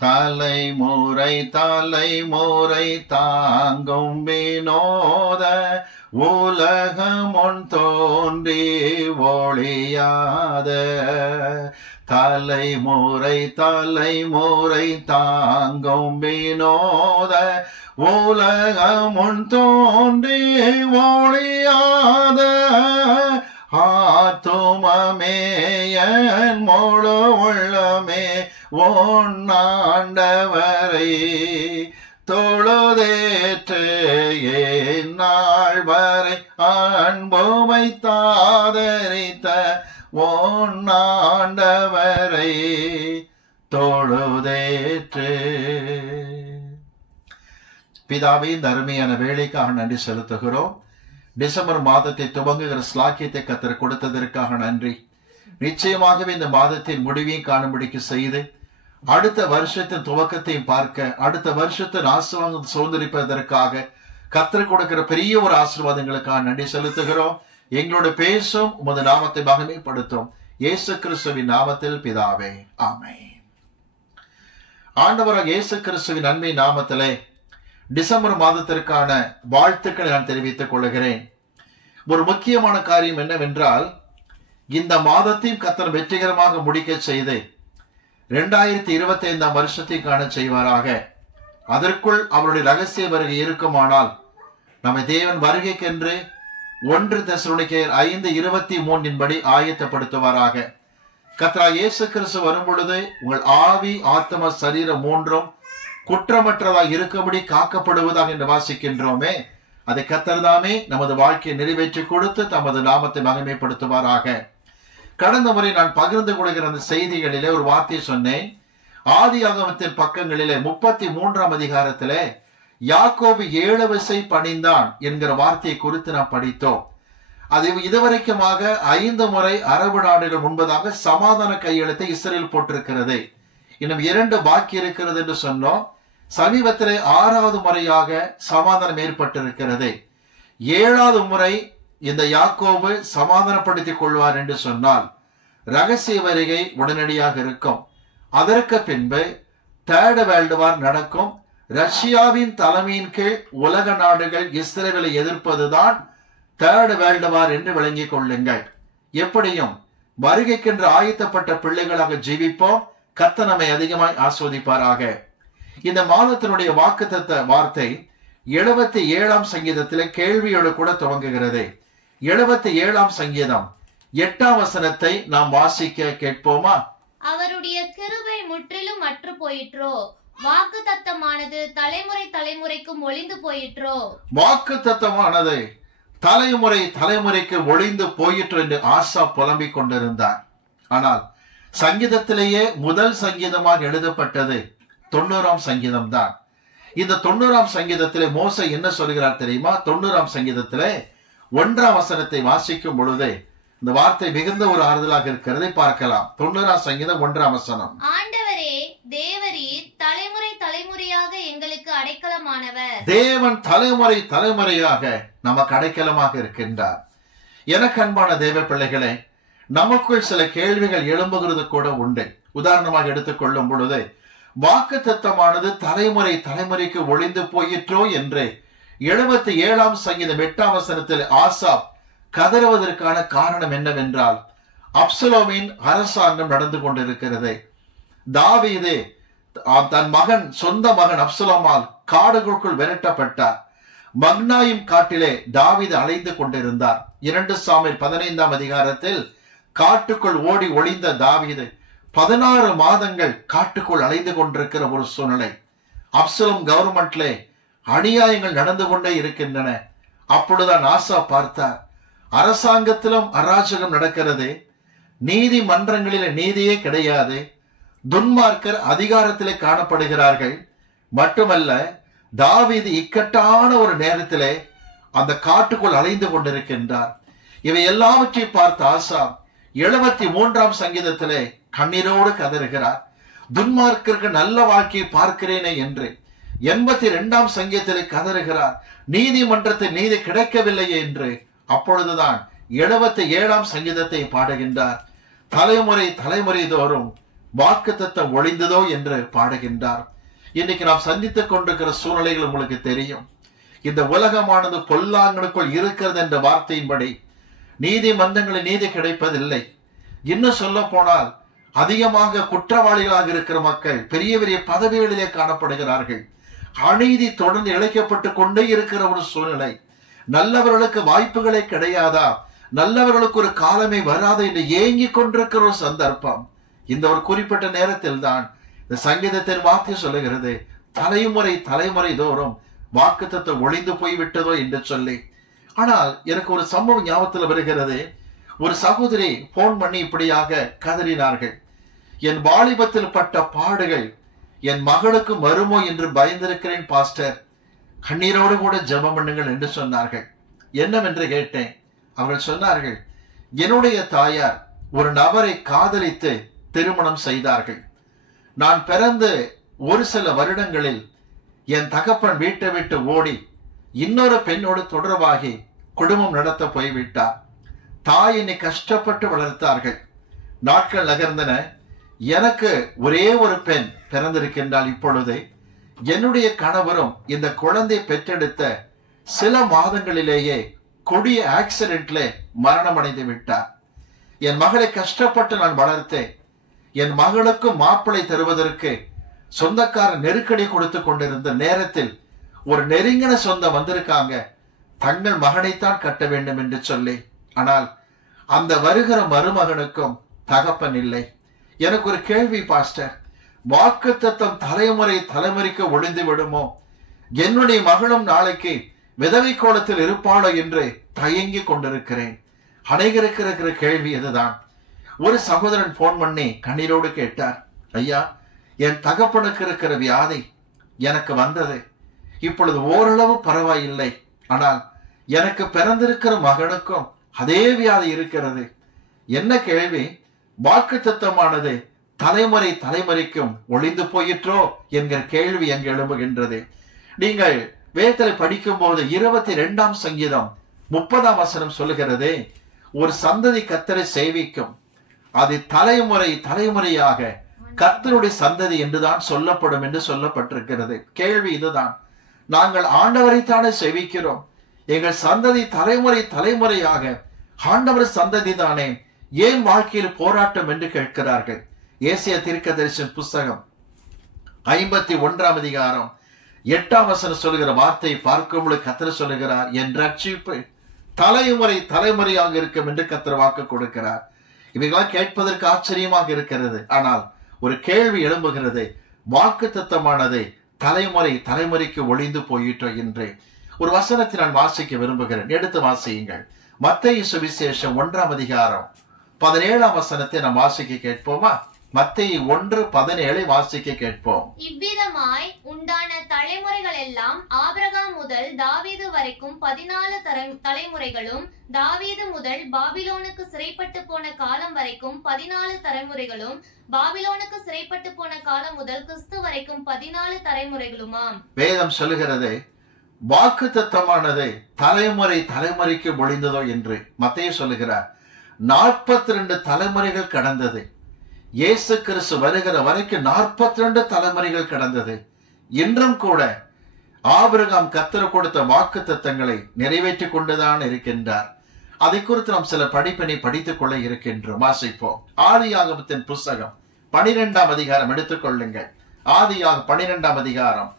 தலைமுறை தலைமுறை தாங்கும் வினோத உலகமுன் தோன்றி ஒளியாத தலைமுறை தலைமுறை தாங்கும் வினோத உலகமுன் தோன்றி ஒளியாத ஆத்துமமே என் முழு உள்ளமே ஒன்னாண்டவரை தொழுதேற்று நாள் வரை அன்புமை தாதரித்த ஒன்னாண்டவரை தொழுதேற்று. பிதாவே, இந்த அருமையான வேலைக்காக நன்றி செலுத்துகிறோம். டிசம்பர் மாதத்தை துவங்குகிற ஸ்லாக்கியத்தை கர்த்தர் கொடுத்ததற்காக நன்றி. நிச்சயமாகவே இந்த மாதத்தின் முடிவையும் காணும்படிக்கு செய்து அடுத்த வருஷத்தின் துவக்கத்தையும் பார்க்க, அடுத்த வருஷத்தின் ஆசீர்வாதம் சுதந்திரிப்பதற்காக கர்த்தர் கொடுக்கிற பெரிய ஒரு ஆசீர்வாதங்களுக்காக நன்றி செலுத்துகிறோம். எங்களோட பேசும் உமது நாமத்தை மகிமைப்படுத்தும் இயேசு கிறிஸ்துவின் நாமத்தில் பிதாவே, ஆமென். ஆண்டவராக இயேசு கிறிஸ்துவின் நன்மை நாமத்திலே டிசம்பர் மாதத்திற்கான வாழ்த்துக்களை நான் தெரிவித்துக் கொள்கிறேன். ஒரு முக்கியமான காரியம் என்னவென்றால், இந்த மாதத்தையும் கர்த்தர் வெற்றிகரமாக முடிக்க செய்து 2025 வருஷத்தை காண செய்வாராக. அதற்குள் அவருடைய ரகசிய வருகை இருக்குமானால் நம்ம தேவன் வருகைக்கென்று 1 தெசலோனிக்கேயர் 5:23 படி ஆயத்தப்படுத்துவாராக. கர்த்தராகிய இயேசு கிறிஸ்து வரும் பொழுது உங்கள் ஆவி ஆத்ம சரீரம் மூன்றும் குற்றமற்றதாக இருக்கும்படி காக்கப்படுவதாக என்று வாசிக்கின்றோமே, அதை கர்த்தர் தாமே நமது வாழ்க்கையை நிறைவேற்றி கொடுத்து தமது நாமத்தை மகிமைப்படுத்துவாராக. கடந்த முறை நான் பகிர்ந்து கொள்கிற அந்த செய்திகளிலே ஒரு வார்த்தை சொன்னேன். ஆதியாகமத்தின் பக்கங்களிலே 33ஆம் அதிகாரத்திலே யாக்கோபு 7 விசை பணிந்தான் என்கிற வார்த்தையை குறித்து நாம் படித்தோம். அது இதுவரைக்குமாக 5 முறை அரபு நாடுகள் முன்பதாக சமாதான கையெழுத்தை இஸ்ரேல் போட்டிருக்கிறது. இன்னும் 2 பாக்கி இருக்கிறது என்று சொன்னோம். சமீபத்திலே 6வது முறையாக சமாதானம் ஏற்பட்டிருக்கிறது. 7வது முறை இந்த யாக்கோபு சமாதானப்படுத்திக் கொள்வார் என்று சொன்னால் ரகசிய வருகை உடனடியாக இருக்கும். அதற்கு பின்பு 3rd வேர்ல்டு வார் நடக்கும். ரஷ்யாவின் தலைமையின் கீழ் உலக நாடுகள் இஸ்ரேலை எதிர்ப்பதுதான் 3rd வேர்ல்டு வார் என்று விளங்கிக் கொள்ளுங்கள். எப்படியும் வருகைக்கென்று ஆயத்தப்பட்ட பிள்ளைகளாக ஜீவிப்போம். கர்த்தர் நம்மை அதிகமாய் ஆஸ்வதிப்பாராக. இந்த மாதத்தினுடைய வாக்குத்தத்த வார்த்தை 77ஆம் சங்கீதத்திலே கேள்வியோடு கூட துவங்குகிறது. 77ஆம் சங்கீதம் 8ஆம் வசனத்தை நாம் வாசிக்க கேட்போமா? அவருடைய கிருபை முற்றிலும் அற்று போயிற்றோ, வாக்கு தத்தமானது தலைமுறை தலைமுறைக்கு ஒளிந்து போயிற்றோ. வாக்கு தத்தமானது தலைமுறை தலைமுறைக்கு ஒளிந்து போயிற்று என்று ஆசா புலம்பிக் கொண்டிருந்தார். ஆனால் சங்கீதத்திலேயே முதல் சங்கீதமாக எழுதப்பட்டது 90ஆம் சங்கீதம் தான். இந்த 90ஆம் சங்கீதத்திலே மோசே என்ன சொல்கிறார் தெரியுமா? 90ஆம் சங்கீதத்திலே 1ஆம் வசனத்தை வாசிக்கும் பொழுது இந்த வார்த்தை மிகுந்த ஒரு ஆறுதலாக இருக்கிறதை பார்க்கலாம். 90ஆம் சங்கீதம் 1ஆம் வசனம். ஆண்டவரே தேவரீர் தலைமுறை தலைமுறையாக எங்களுக்கு அடைக்கலமானவர். தேவன் தலைமுறை தலைமுறையாக நமக்கு அடைக்கலமாக இருக்கின்றார். எனக்கு அன்பான தேவ பிள்ளைகளே, நமக்குள் சில கேள்விகள் எழும்புகிறது கூட உண்டு. உதாரணமாக எடுத்துக்கொள்ளும் பொழுது, வாக்கு தத்தமானது தலைமுறை தலைமுறைக்கு ஒளிந்து போயிற்றோ என்று 77ஆம் சங்கீதம் 8ஆம் வசனத்தில் ஆசாப் கதறுவதற்கான காரணம் என்னவென்றால், அப்சலோமின் அரசாங்கம் நடந்து கொண்டிருக்கிறது. தாவீது தன் மகன் சொந்த மகன் அப்சலோமால் காடுகளுக்குள் விரட்டப்பட்டார். மக்னாயும் காட்டிலே தாவீது அலைந்து கொண்டிருந்தார். 2 சாமுவேல் 15ஆம் அதிகாரத்தில் காட்டுக்குள் ஓடி ஒளிந்த தாவீது 16 மாதங்கள் காட்டுக்குள் அலைந்து கொண்டிருக்கிற ஒரு சூழ்நிலை. அப்சலோம் கவர்மெண்ட்லே அநியாயங்கள் நடந்து கொண்டே இருக்கின்றன. அப்பொழுதுதான் ஆசா பார்த்தார், அரசாங்கத்திலும் அராஜகம் நடக்கிறது, நீதிமன்றங்களிலே நீதியே கிடையாது, துன்மார்க்கர் அதிகாரத்திலே காணப்படுகிறார்கள். மட்டுமல்ல, தாவீது இக்கட்டான ஒரு நேரத்திலே அந்த காட்டுக்குள் அலைந்து கொண்டிருக்கின்றார். இவை எல்லாவற்றையும் பார்த்த ஆசா 73ஆம் சங்கீதத்திலே கண்ணீரோடு கதறுகிறார். துன்மார்க்கருக்கு நல்ல வாழ்க்கையை பார்க்கிறேனே என்று. 82ஆம் சங்கீதத்திலே கதறுகிறார், நீதிமன்றத்தில் நீதி கிடைக்கவில்லையே என்று. அப்பொழுதுதான் 77ஆம் சங்கீதத்தை பாடுகின்றார். தலைமுறை தலைமுறை தோறும் வாக்குத்தத்தம் ஒளிந்ததோ என்று பாடுகின்றார். இன்னைக்கு நாம் சந்தித்துக் கொண்டிருக்கிற சூழ்நிலைகள் உங்களுக்கு தெரியும். இந்த உலகமானது பொல்லாங்கனுக்குள் இருக்கிறது என்ற வார்த்தையின்படி நீதிமன்றங்களில் நீதி கிடைப்பதில்லை. இன்னும் சொல்ல போனால் அதிகமாக குற்றவாளிகளாக இருக்கிற மக்கள் பெரிய பெரிய பதவிகளிலே காணப்படுகிறார்கள். அநீதி தொடர்ந்து இழைக்கப்பட்டு கொண்டே இருக்கிற ஒரு சூழ்நிலை. நல்லவர்களுக்கு வாய்ப்புகளே கிடையாதா, நல்லவர்களுக்கு ஒரு காலமே வராது என்று ஏங்கி கொண்டிருக்கிற ஒரு சந்தர்ப்பம். இந்த ஒரு குறிப்பிட்ட நேரத்தில் தான் இந்த சங்கீதத்தின் வார்த்தை சொல்லுகிறது, தலைமுறை தலைமுறை தோறும் வாக்குத்தத்தம் ஒளிந்து போய்விட்டதோ என்று சொல்லி. ஆனால் எனக்கு ஒரு சம்பவம் ஞாபகத்தில் வருகிறது. ஒரு சகோதரி போன் பண்ணி இப்படியாக கதறினார்கள், என் வாலிபத்தில் பட்ட பாடுகள் என் மகளுக்கு வருமோ என்று பயந்திருக்கிறேன் பாஸ்டர், கண்ணீரோடு கூட ஜெபம் பண்ணுங்கள் என்று சொன்னார்கள். என்னவென்று கேட்டேன். அவர்கள் சொன்னார்கள், என்னுடைய தாயார் ஒரு நபரை காதலித்து திருமணம் செய்தார்கள். நான் பிறந்து ஒரு சில வருடங்களில் என் தகப்பன் வீட்டை விட்டு ஓடி இன்னொரு பெண்ணோடு தொடர்பாகி குடும்பம் நடத்த போய்விட்டார். தாய் என்னை கஷ்டப்பட்டு வளர்த்தார்கள். நாட்கள் நகர்ந்தன. எனக்கு ஒரே ஒரு பெண் பிறந்திருக்கின்றால். இப்பொழுது என்னுடைய கணவரும் இந்த குழந்தை பெற்றெடுத்த சில மாதங்களிலேயே கொடிய ஆக்சிடென்ட்ல மரணம் அடைந்து விட்டார். என் மகளை கஷ்டப்பட்டு நான் வளர்த்தேன். என் மகளுக்கு மாப்பிளை தருவதற்கு சொந்தக்கார நெருக்கடி கொடுத்து கொண்டிருந்த நேரத்தில் ஒரு நெருங்கின சொந்தம் வந்திருக்காங்க, தங்கள் மகனைத்தான் கட்ட வேண்டும் என்று சொல்லி. ஆனால் அந்த வருகிற மருமகனுக்கும் தகப்பன் இல்லை. எனக்கு ஒரு கேள்வி பாஸ்டர், வாக்குத்தத்தம் தலைமுறை தலைமுறைக்கு ஒளிந்து விடுமோ? என்னுடைய மகளும் நாளைக்கு விதவை கோலத்தில் இருப்பாளோ என்று தயங்கி கொண்டிருக்கிறேன். அனைவருக்கு இருக்கிற கேள்வி இதுதான். ஒரு சகோதரன் போன் பண்ணி கண்ணீரோடு கேட்டார், ஐயா, என் தகப்பனுக்கு இருக்கிற வியாதி எனக்கு வந்தது, இப்பொழுது ஓரளவு பரவாயில்லை. ஆனால் எனக்கு பிறந்திருக்கிற மகனுக்கும் அதே வியாதி இருக்கிறது. என்ன கேள்வி? வாக்குத்தத்தமானது தலைமுறை தலைமுறைக்கும் ஒளிந்து போயிற்றோ என்கிற கேள்வி அங்கு எழும்புகின்றது. நீங்கள் வேதத்தை படிக்கும் போது 22ஆம் சங்கீதம் 30ஆம் வசனம் சொல்லுகிறது, ஒரு சந்ததி கர்த்தரை சேவிக்கும், அது தலைமுறை தலைமுறையாக கர்த்தருடைய சந்ததி என்றுதான் சொல்லப்படும் என்று சொல்லப்பட்டிருக்கிறது. கேள்வி இதுதான், நாங்கள் ஆண்டவரைத்தானே சேவிக்கிறோம், எங்கள் சந்ததி தலைமுறை தலைமுறையாக ஆண்டவர் சந்ததி தானே, ஏன் வாழ்க்கையில் போராட்டம் என்று கேட்கிறார்கள். ஏசாயா தீர்க்கதரிசன புஸ்தகம் 51ஆம் அதிகாரம் 8ஆம் வசனம் சொல்லுகிற வார்த்தையை பார்க்கும்போது கர்த்தர் சொல்லுகிறார், என் ரட்சிப்பு தலைமுறை தலைமுறையாக இருக்கும் என்று கர்த்தர் வாக்கு கொடுக்கிறார். இவைகளாம் கேட்பதற்கு ஆச்சரியமாக இருக்கிறது. ஆனால் ஒரு கேள்வி எழும்புகிறது, வாக்குத்தத்தமானது தலைமுறை தலைமுறைக்கு ஒளிந்து போயிட்டோ என்று. ஒரு வசனத்தை நான் வாசிக்க விரும்புகிறேன், எடுத்து வாசியுங்கள். மத்தேயு சுவிசேஷம் 1ஆம் அதிகாரம் 17ஆம் வசனத்தை நாம் வாசிக்க கேட்போமா? மத்தேயு 1:17 வாசிக்க கேட்போம். இவ்விதமாய் உண்டான தலைமுறைகள் எல்லாம் ஆபிரகாம் முதல் தாவீது வரைக்கும் 14 தலைமுறைகளும், தாவீது முதல் பாபிலோனுக்கு சிறைப்பட்டு போன காலம் வரைக்கும் 14 தலைமுறைகளும், பாபிலோனுக்கு சிறைப்பட்டு போன காலம் முதல் கிறிஸ்து வரைக்கும் 14 தலைமுறைகளுமாம். வேதம் சொல்லுகிறது வாக்குத்தத்தமானது தலைமுறை தலைமுறைக்கு ஒளிந்ததோ என்று. மத்தேயு சொல்லுகிறார் 42 தலைமுறைகள் கடந்தது. இயேசு கிறிஸ்து வருகிற வரைக்கும் 42 தலைமுறைகள் கடந்தது. இன்றும் கூட ஆபிரகாம் கர்த்தர் கொடுத்த வாக்குத்தத்தங்களை நிறைவேற்றிக் கொண்டுதான் இருக்கின்றார். அதை குறித்து நாம் சில படிப்பினை படித்துக் கொள்ள இருக்கின்றோம். வாசிப்போம். ஆதியாகமத்தின் புஸ்தகம் 12ஆம் அதிகாரம் எடுத்துக்கொள்ளுங்கள். ஆதியாகமம் 12ஆம் அதிகாரம்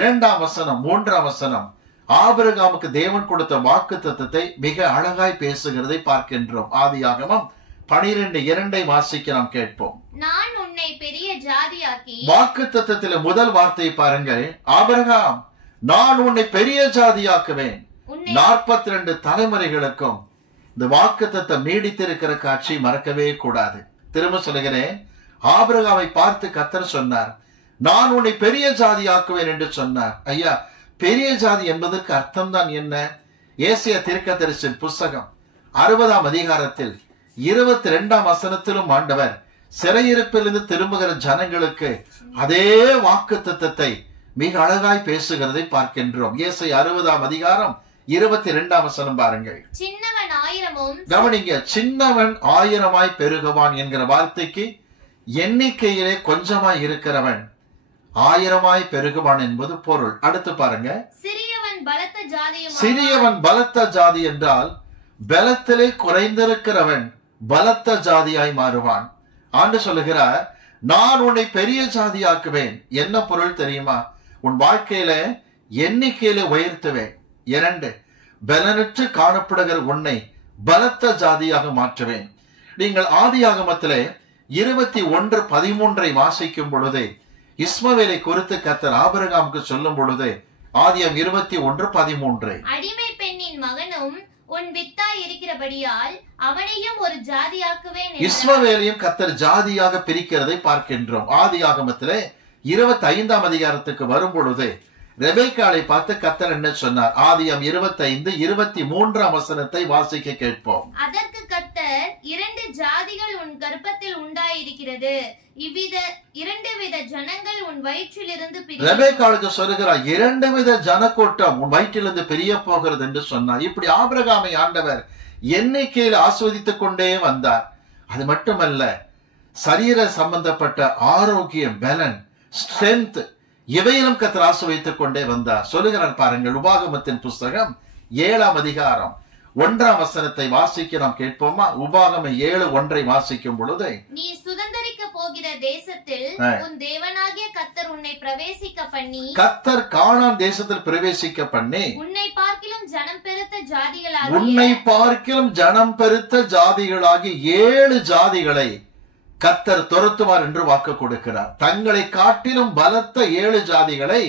2ஆம் வசனம் 3ஆம் வசனம் ஆபிரகாமுக்கு தேவன் கொடுத்த வாக்குத்தத்தத்தை மிக அழகாய் பேசுகிறதை பார்க்கின்றோம். ஆதியாகமம் 12:2 வாசிக்க நாம் கேட்போம். நான் உன்னை பெரிய ஜாதியாக்கி. வாக்குத்தத்தத்திலே முதல் வார்த்தை பாருங்கள், ஆபிரகாம் நான் உன்னை பெரிய ஜாதியாக்குவேன். 42 தலைமுறைகளுக்கும் இந்த வாக்குத்தத்தம் நீடித்திருக்கிற காட்சி மறக்கவே கூடாது. திரும்ப சொல்லுகிறேன், ஆபிரகாமை பார்த்து கர்த்தர் சொன்னார், நான் உன்னை பெரிய ஜாதியாக்குவேன் என்று சொன்னார். ஐயா, பெரிய ஜாதி என்பதற்கு அர்த்தம் தான் என்ன? ஏசாயா தீர்க்கதரிசன புஸ்தகம் 60ஆம் அதிகாரத்தில் 22ஆம் வசனத்திலும் ஆண்டவர் சிறையிருப்பிலிருந்து திரும்புகிற ஜனங்களுக்கு அதே வாக்குத்தத்தத்தை மிக அழகாய் பேசுகிறதை பார்க்கின்றோம். ஏசாயா 60ஆம் அதிகாரம் 22ஆம் வசனம் பாருங்கள். சின்னவன் 1000மும், கவனிங்க, சின்னவன் 1000மாய் பெருகுவான் என்கிற வார்த்தைக்கு எண்ணிக்கையிலே கொஞ்சமாய் இருக்கிறவன் 1000 பெருகுவான் என்பது பொருள். அடுத்து பாருங்க, சிறியவன் பலத்த ஜாதி என்றால் பலத்திலே குறைந்திருக்கிறவன் பலத்த ஜாதியாய் மாறுவான். ஆண்டு சொல்லுகிறார், நான் உன்னை பெரிய ஜாதியாக்குவேன். என்ன பொருள் தெரியுமா? உன் வாழ்க்கையில எண்ணிக்கையில உயர்த்துவேன். 2, பலனற்று காணப்படுகிற உன்னை பலத்த ஜாதியாக மாற்றுவேன். நீங்கள் ஆதியாகமத்திலே 21:13 வாசிக்கும் பொழுது இஸ்மவேலை குறித்து கர்த்தர் ஆபிரகாமுக்கு சொல்லும் பொழுது ஆதியாகமம் 21:13, அடிமை பெண்ணின் மகனும் உன் வித்தாய் இருக்கிறபடியால் அவனையும் ஒரு ஜாதியாக்குவேன். இஸ்மவேலையும் கர்த்தர் ஜாதியாக பிரிக்கிறதை பார்க்கின்றோம். ஆதியாகமத்திலே 25ஆம் அதிகாரத்துக்கு வரும் பொழுது ரெபெக்காளை பார்த்து கர்த்தர் என்ன சொன்னார்? ஆதியாகமம் 25:23 வசனத்தை வாசிக்க கேட்போம். அதற்கு கர்த்தர், 2 ஜாதிகள் உன் கர்ப்பத்தில் உண்டாயிருக்கிறது, இவ்வித 2 வித ஜனங்கள் உன் வயிற்றிலிருந்து பிரிய. ரெபெக்காளுக்கு சொல்லுகிறார், 2 வித ஜனக்கூட்டம் உன் வயிற்றிலிருந்து பிரிய போகிறது என்று சொன்னார். இப்படி ஆபிரகாமை ஆண்டவர் எண்ணிக்கையில் ஆஸ்வதித்துக் கொண்டே வந்தார். அது மட்டுமல்ல, சரீர சம்பந்தப்பட்ட ஆரோக்கியம், பலன், ஸ்ட்ரென்த் இவையிலும் கர்த்தர் ஆசீர்வதித்துக் கொண்டே வந்தார். சொல்லுகிறார் பாருங்கள், உபாகமத்தின் புஸ்தகம் 7ஆம் அதிகாரம் 1ஆம் வசனத்தை வாசிக்க நாம் கேட்போமா? உபாகமம் 7:1 வாசிக்கும் பொழுது, நீ சுதந்தரிக்க போகிற தேசத்தில் உன் தேவனாகிய கர்த்தர் உன்னை பிரவேசிக்க பண்ணி, கர்த்தர் கானான் தேசத்தில் பிரவேசிக்க பண்ணி, உன்னை பார்க்கிலும் ஜனம் பெருத்த ஜாதிகளாகி 7 ஜாதிகளை கர்த்தர் துரத்துவார் என்று வாக்கு கொடுக்கிறார். தங்களை காட்டிலும் பலத்த 7 ஜாதிகளை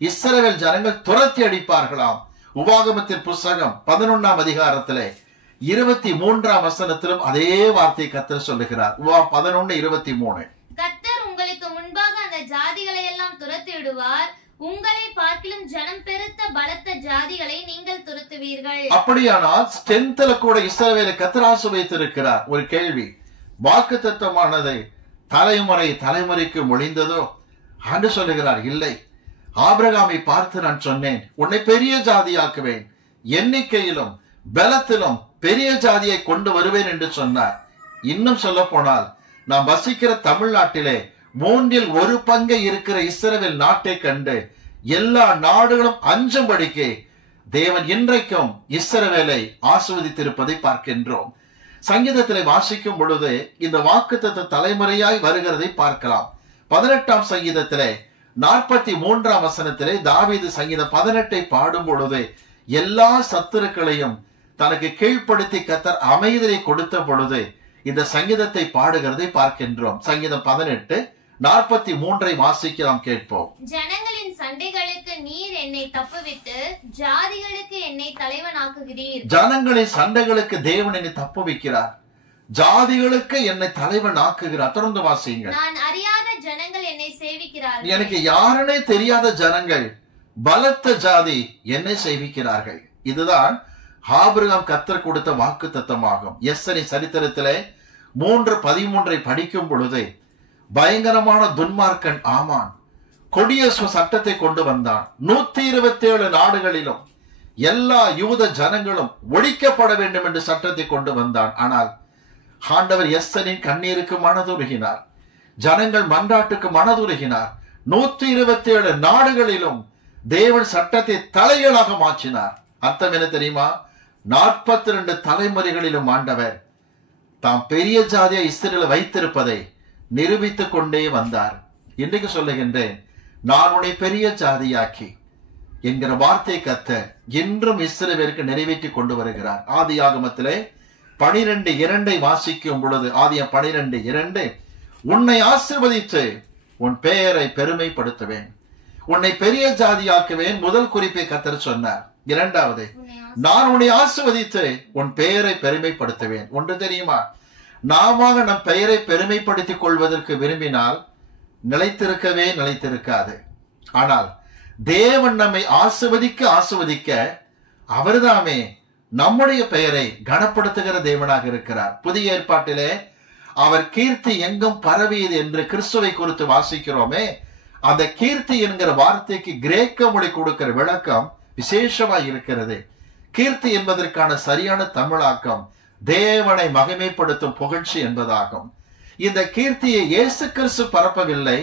இஸ்ரவேல் ஜனங்கள் துரத்தி அடிப்பார்களாம். உபாகமத்தின் புஸ்தகம் 11ஆம் அதிகாரத்திலே 23ஆம் வசனத்திலும் அதே வார்த்தை கர்த்தர் சொல்லுகிறார். 11:23, கர்த்தர் உங்களுக்கு முன்பாக அந்த ஜாதிகளை எல்லாம் துரத்தி விடுவார், உங்களை பார்க்கிலும் ஜனம் பெருத்த பலத்த ஜாதிகளை நீங்கள் துரத்துவீர்கள். அப்படியானால் ஸ்ட்ரென்த்ல கூட இஸ்ரவேலை கர்த்தர் ஆசீர்வதித்திருக்கிறார். ஒரு கேள்வி, வாக்குத்தத்தமானது தலைமுறைக்கு மொழிந்ததோ? ஆண்டு சொல்லுகிறார், இல்லை. ஆபிரகாமை பார்த்து நான் சொன்னேன், உன்னை பெரிய ஜாதியாக்குவேன், எண்ணிக்கையிலும் பலத்திலும் பெரிய ஜாதியை கொண்டு வருவேன் என்று சொன்னார். இன்னும் சொல்ல போனால், நாம் வசிக்கிற தமிழ்நாட்டிலே 1/3 பங்கை இருக்கிற இஸ்ரவேல் நாட்டை கண்டு எல்லா நாடுகளும் அஞ்சும்படிக்கு தேவன் இன்றைக்கும் இஸ்ரவேலை ஆசீர்வதித்திருப்பதை பார்க்கின்றோம். சங்கீதத்திலே வாசிக்கும் பொழுது இந்த வாக்குத்தத்த தலைமுறையாய் வருகிறதை பார்க்கலாம். 18ஆம் சங்கீதத்திலே 43ஆம் வசனத்திலே தாவீது சங்கீதம் 18 பாடும் பொழுது எல்லா சத்துருக்களையும் தனக்கு கீழ்ப்படுத்தி கர்த்தர் அமைதியை கொடுத்த பொழுது இந்த சங்கீதத்தை பாடுகிறதை பார்க்கின்றோம். சங்கீதம் 18:43 வாசிக்க நாம் கேட்போம். ஜனங்களின் சண்டைகளுக்கு நீர் என்னை தப்புவித்து ஜாதிகளுக்கு என்னை தலைவனாக்குகிறீர். ஜனங்களின் சண்டைகளுக்கு தேவன் என்னை தப்புவிக்கிறார், ஜாதிகளுக்கு என்னை தலைவன் ஆக்குகிறார். தொடர்ந்து வாசிங்க. நான் அறியாத ஜனங்கள் என்னை சேவிக்கிறார்கள். எனக்கு யாருனே தெரியாத ஜனங்கள், பலத்த ஜாதி என்னை சேவிக்கிறார்கள். இதுதான் ஆபிரகாம் கர்த்தர் கொடுத்த வாக்கு தத்தமாகும். எஸ்ஸனி சரித்திரத்திலே 3:13 படிக்கும் பொழுது பயங்கரமான துன்மார்க்கன் ஆமான் கொடிய சட்டத்தை கொண்டு வந்தான். 127 நாடுகளிலும் எல்லா யூத ஜனங்களும் ஒழிக்கப்பட வேண்டும் என்று சட்டத்தை கொண்டு வந்தான். ஆனால் ஆண்டவர் எஸ்ஸனின் கண்ணீருக்கு மனதுருகினார், ஜனங்கள் மன்றாட்டுக்கு மனதுருகினார். 127 நாடுகளிலும் தேவன் சட்டத்தை தலைகளாக மாற்றினார். அர்த்தம் என்ன தெரியுமா? 42 தலைமுறைகளிலும் ஆண்டவர் தாம் பெரிய ஜாதியை இஸ்ரவேலை வைத்திருப்பதை நிரூபித்துக் கொண்டே வந்தார். இன்றைக்கு சொல்லுகின்றேன், நான் உன்னை பெரிய ஜாதியாக்கி என்கிற வார்த்தை கர்த்தர் இன்றும் இஸ்ரவேலுக்கு நிறைவேற்றி கொண்டு வருகிறார். ஆதியாகமத்திலே 12:2 வாசிக்கும் பொழுது, ஆதியாகமம் 12:2, உன்னை ஆசீர்வதித்து உன் பெயரை பெருமைப்படுத்துவேன், உன்னை பெரிய ஜாதியாக்குவேன். முதல் குறிப்பை கர்த்தர் சொன்னார். 2வது, நான் உன்னை ஆசீர்வதித்து உன் பெயரை பெருமைப்படுத்துவேன். ஒன்று தெரியுமா? நாம நம் பெயரை பெருமைப்படுத்திக் கொள்வதற்கு விரும்பினால் நிலைத்திருக்காது. ஆனால் தேவன் நம்மை ஆசீர்வதிக்க அவர்தாமே நம்முடைய பெயரை கனப்படுத்துகிற தேவனாக இருக்கிறார். புதிய ஏற்பாட்டிலே அவர் கீர்த்தி எங்கும் பரவியது என்று கிறிஸ்துவை குறித்து வாசிக்கிறோமே, அந்த கீர்த்தி என்கிற வார்த்தைக்கு கிரேக்க மொழி கொடுக்கிற விளக்கம் விசேஷமாய் இருக்கிறது. கீர்த்தி என்பதற்கான சரியான தமிழாக்கம் தேவனை மகிமைப்படுத்தும் புகழ்ச்சி என்பதாகும். இந்த கீர்த்தியை இயேசு கிறிஸ்து பரப்பவில்லை,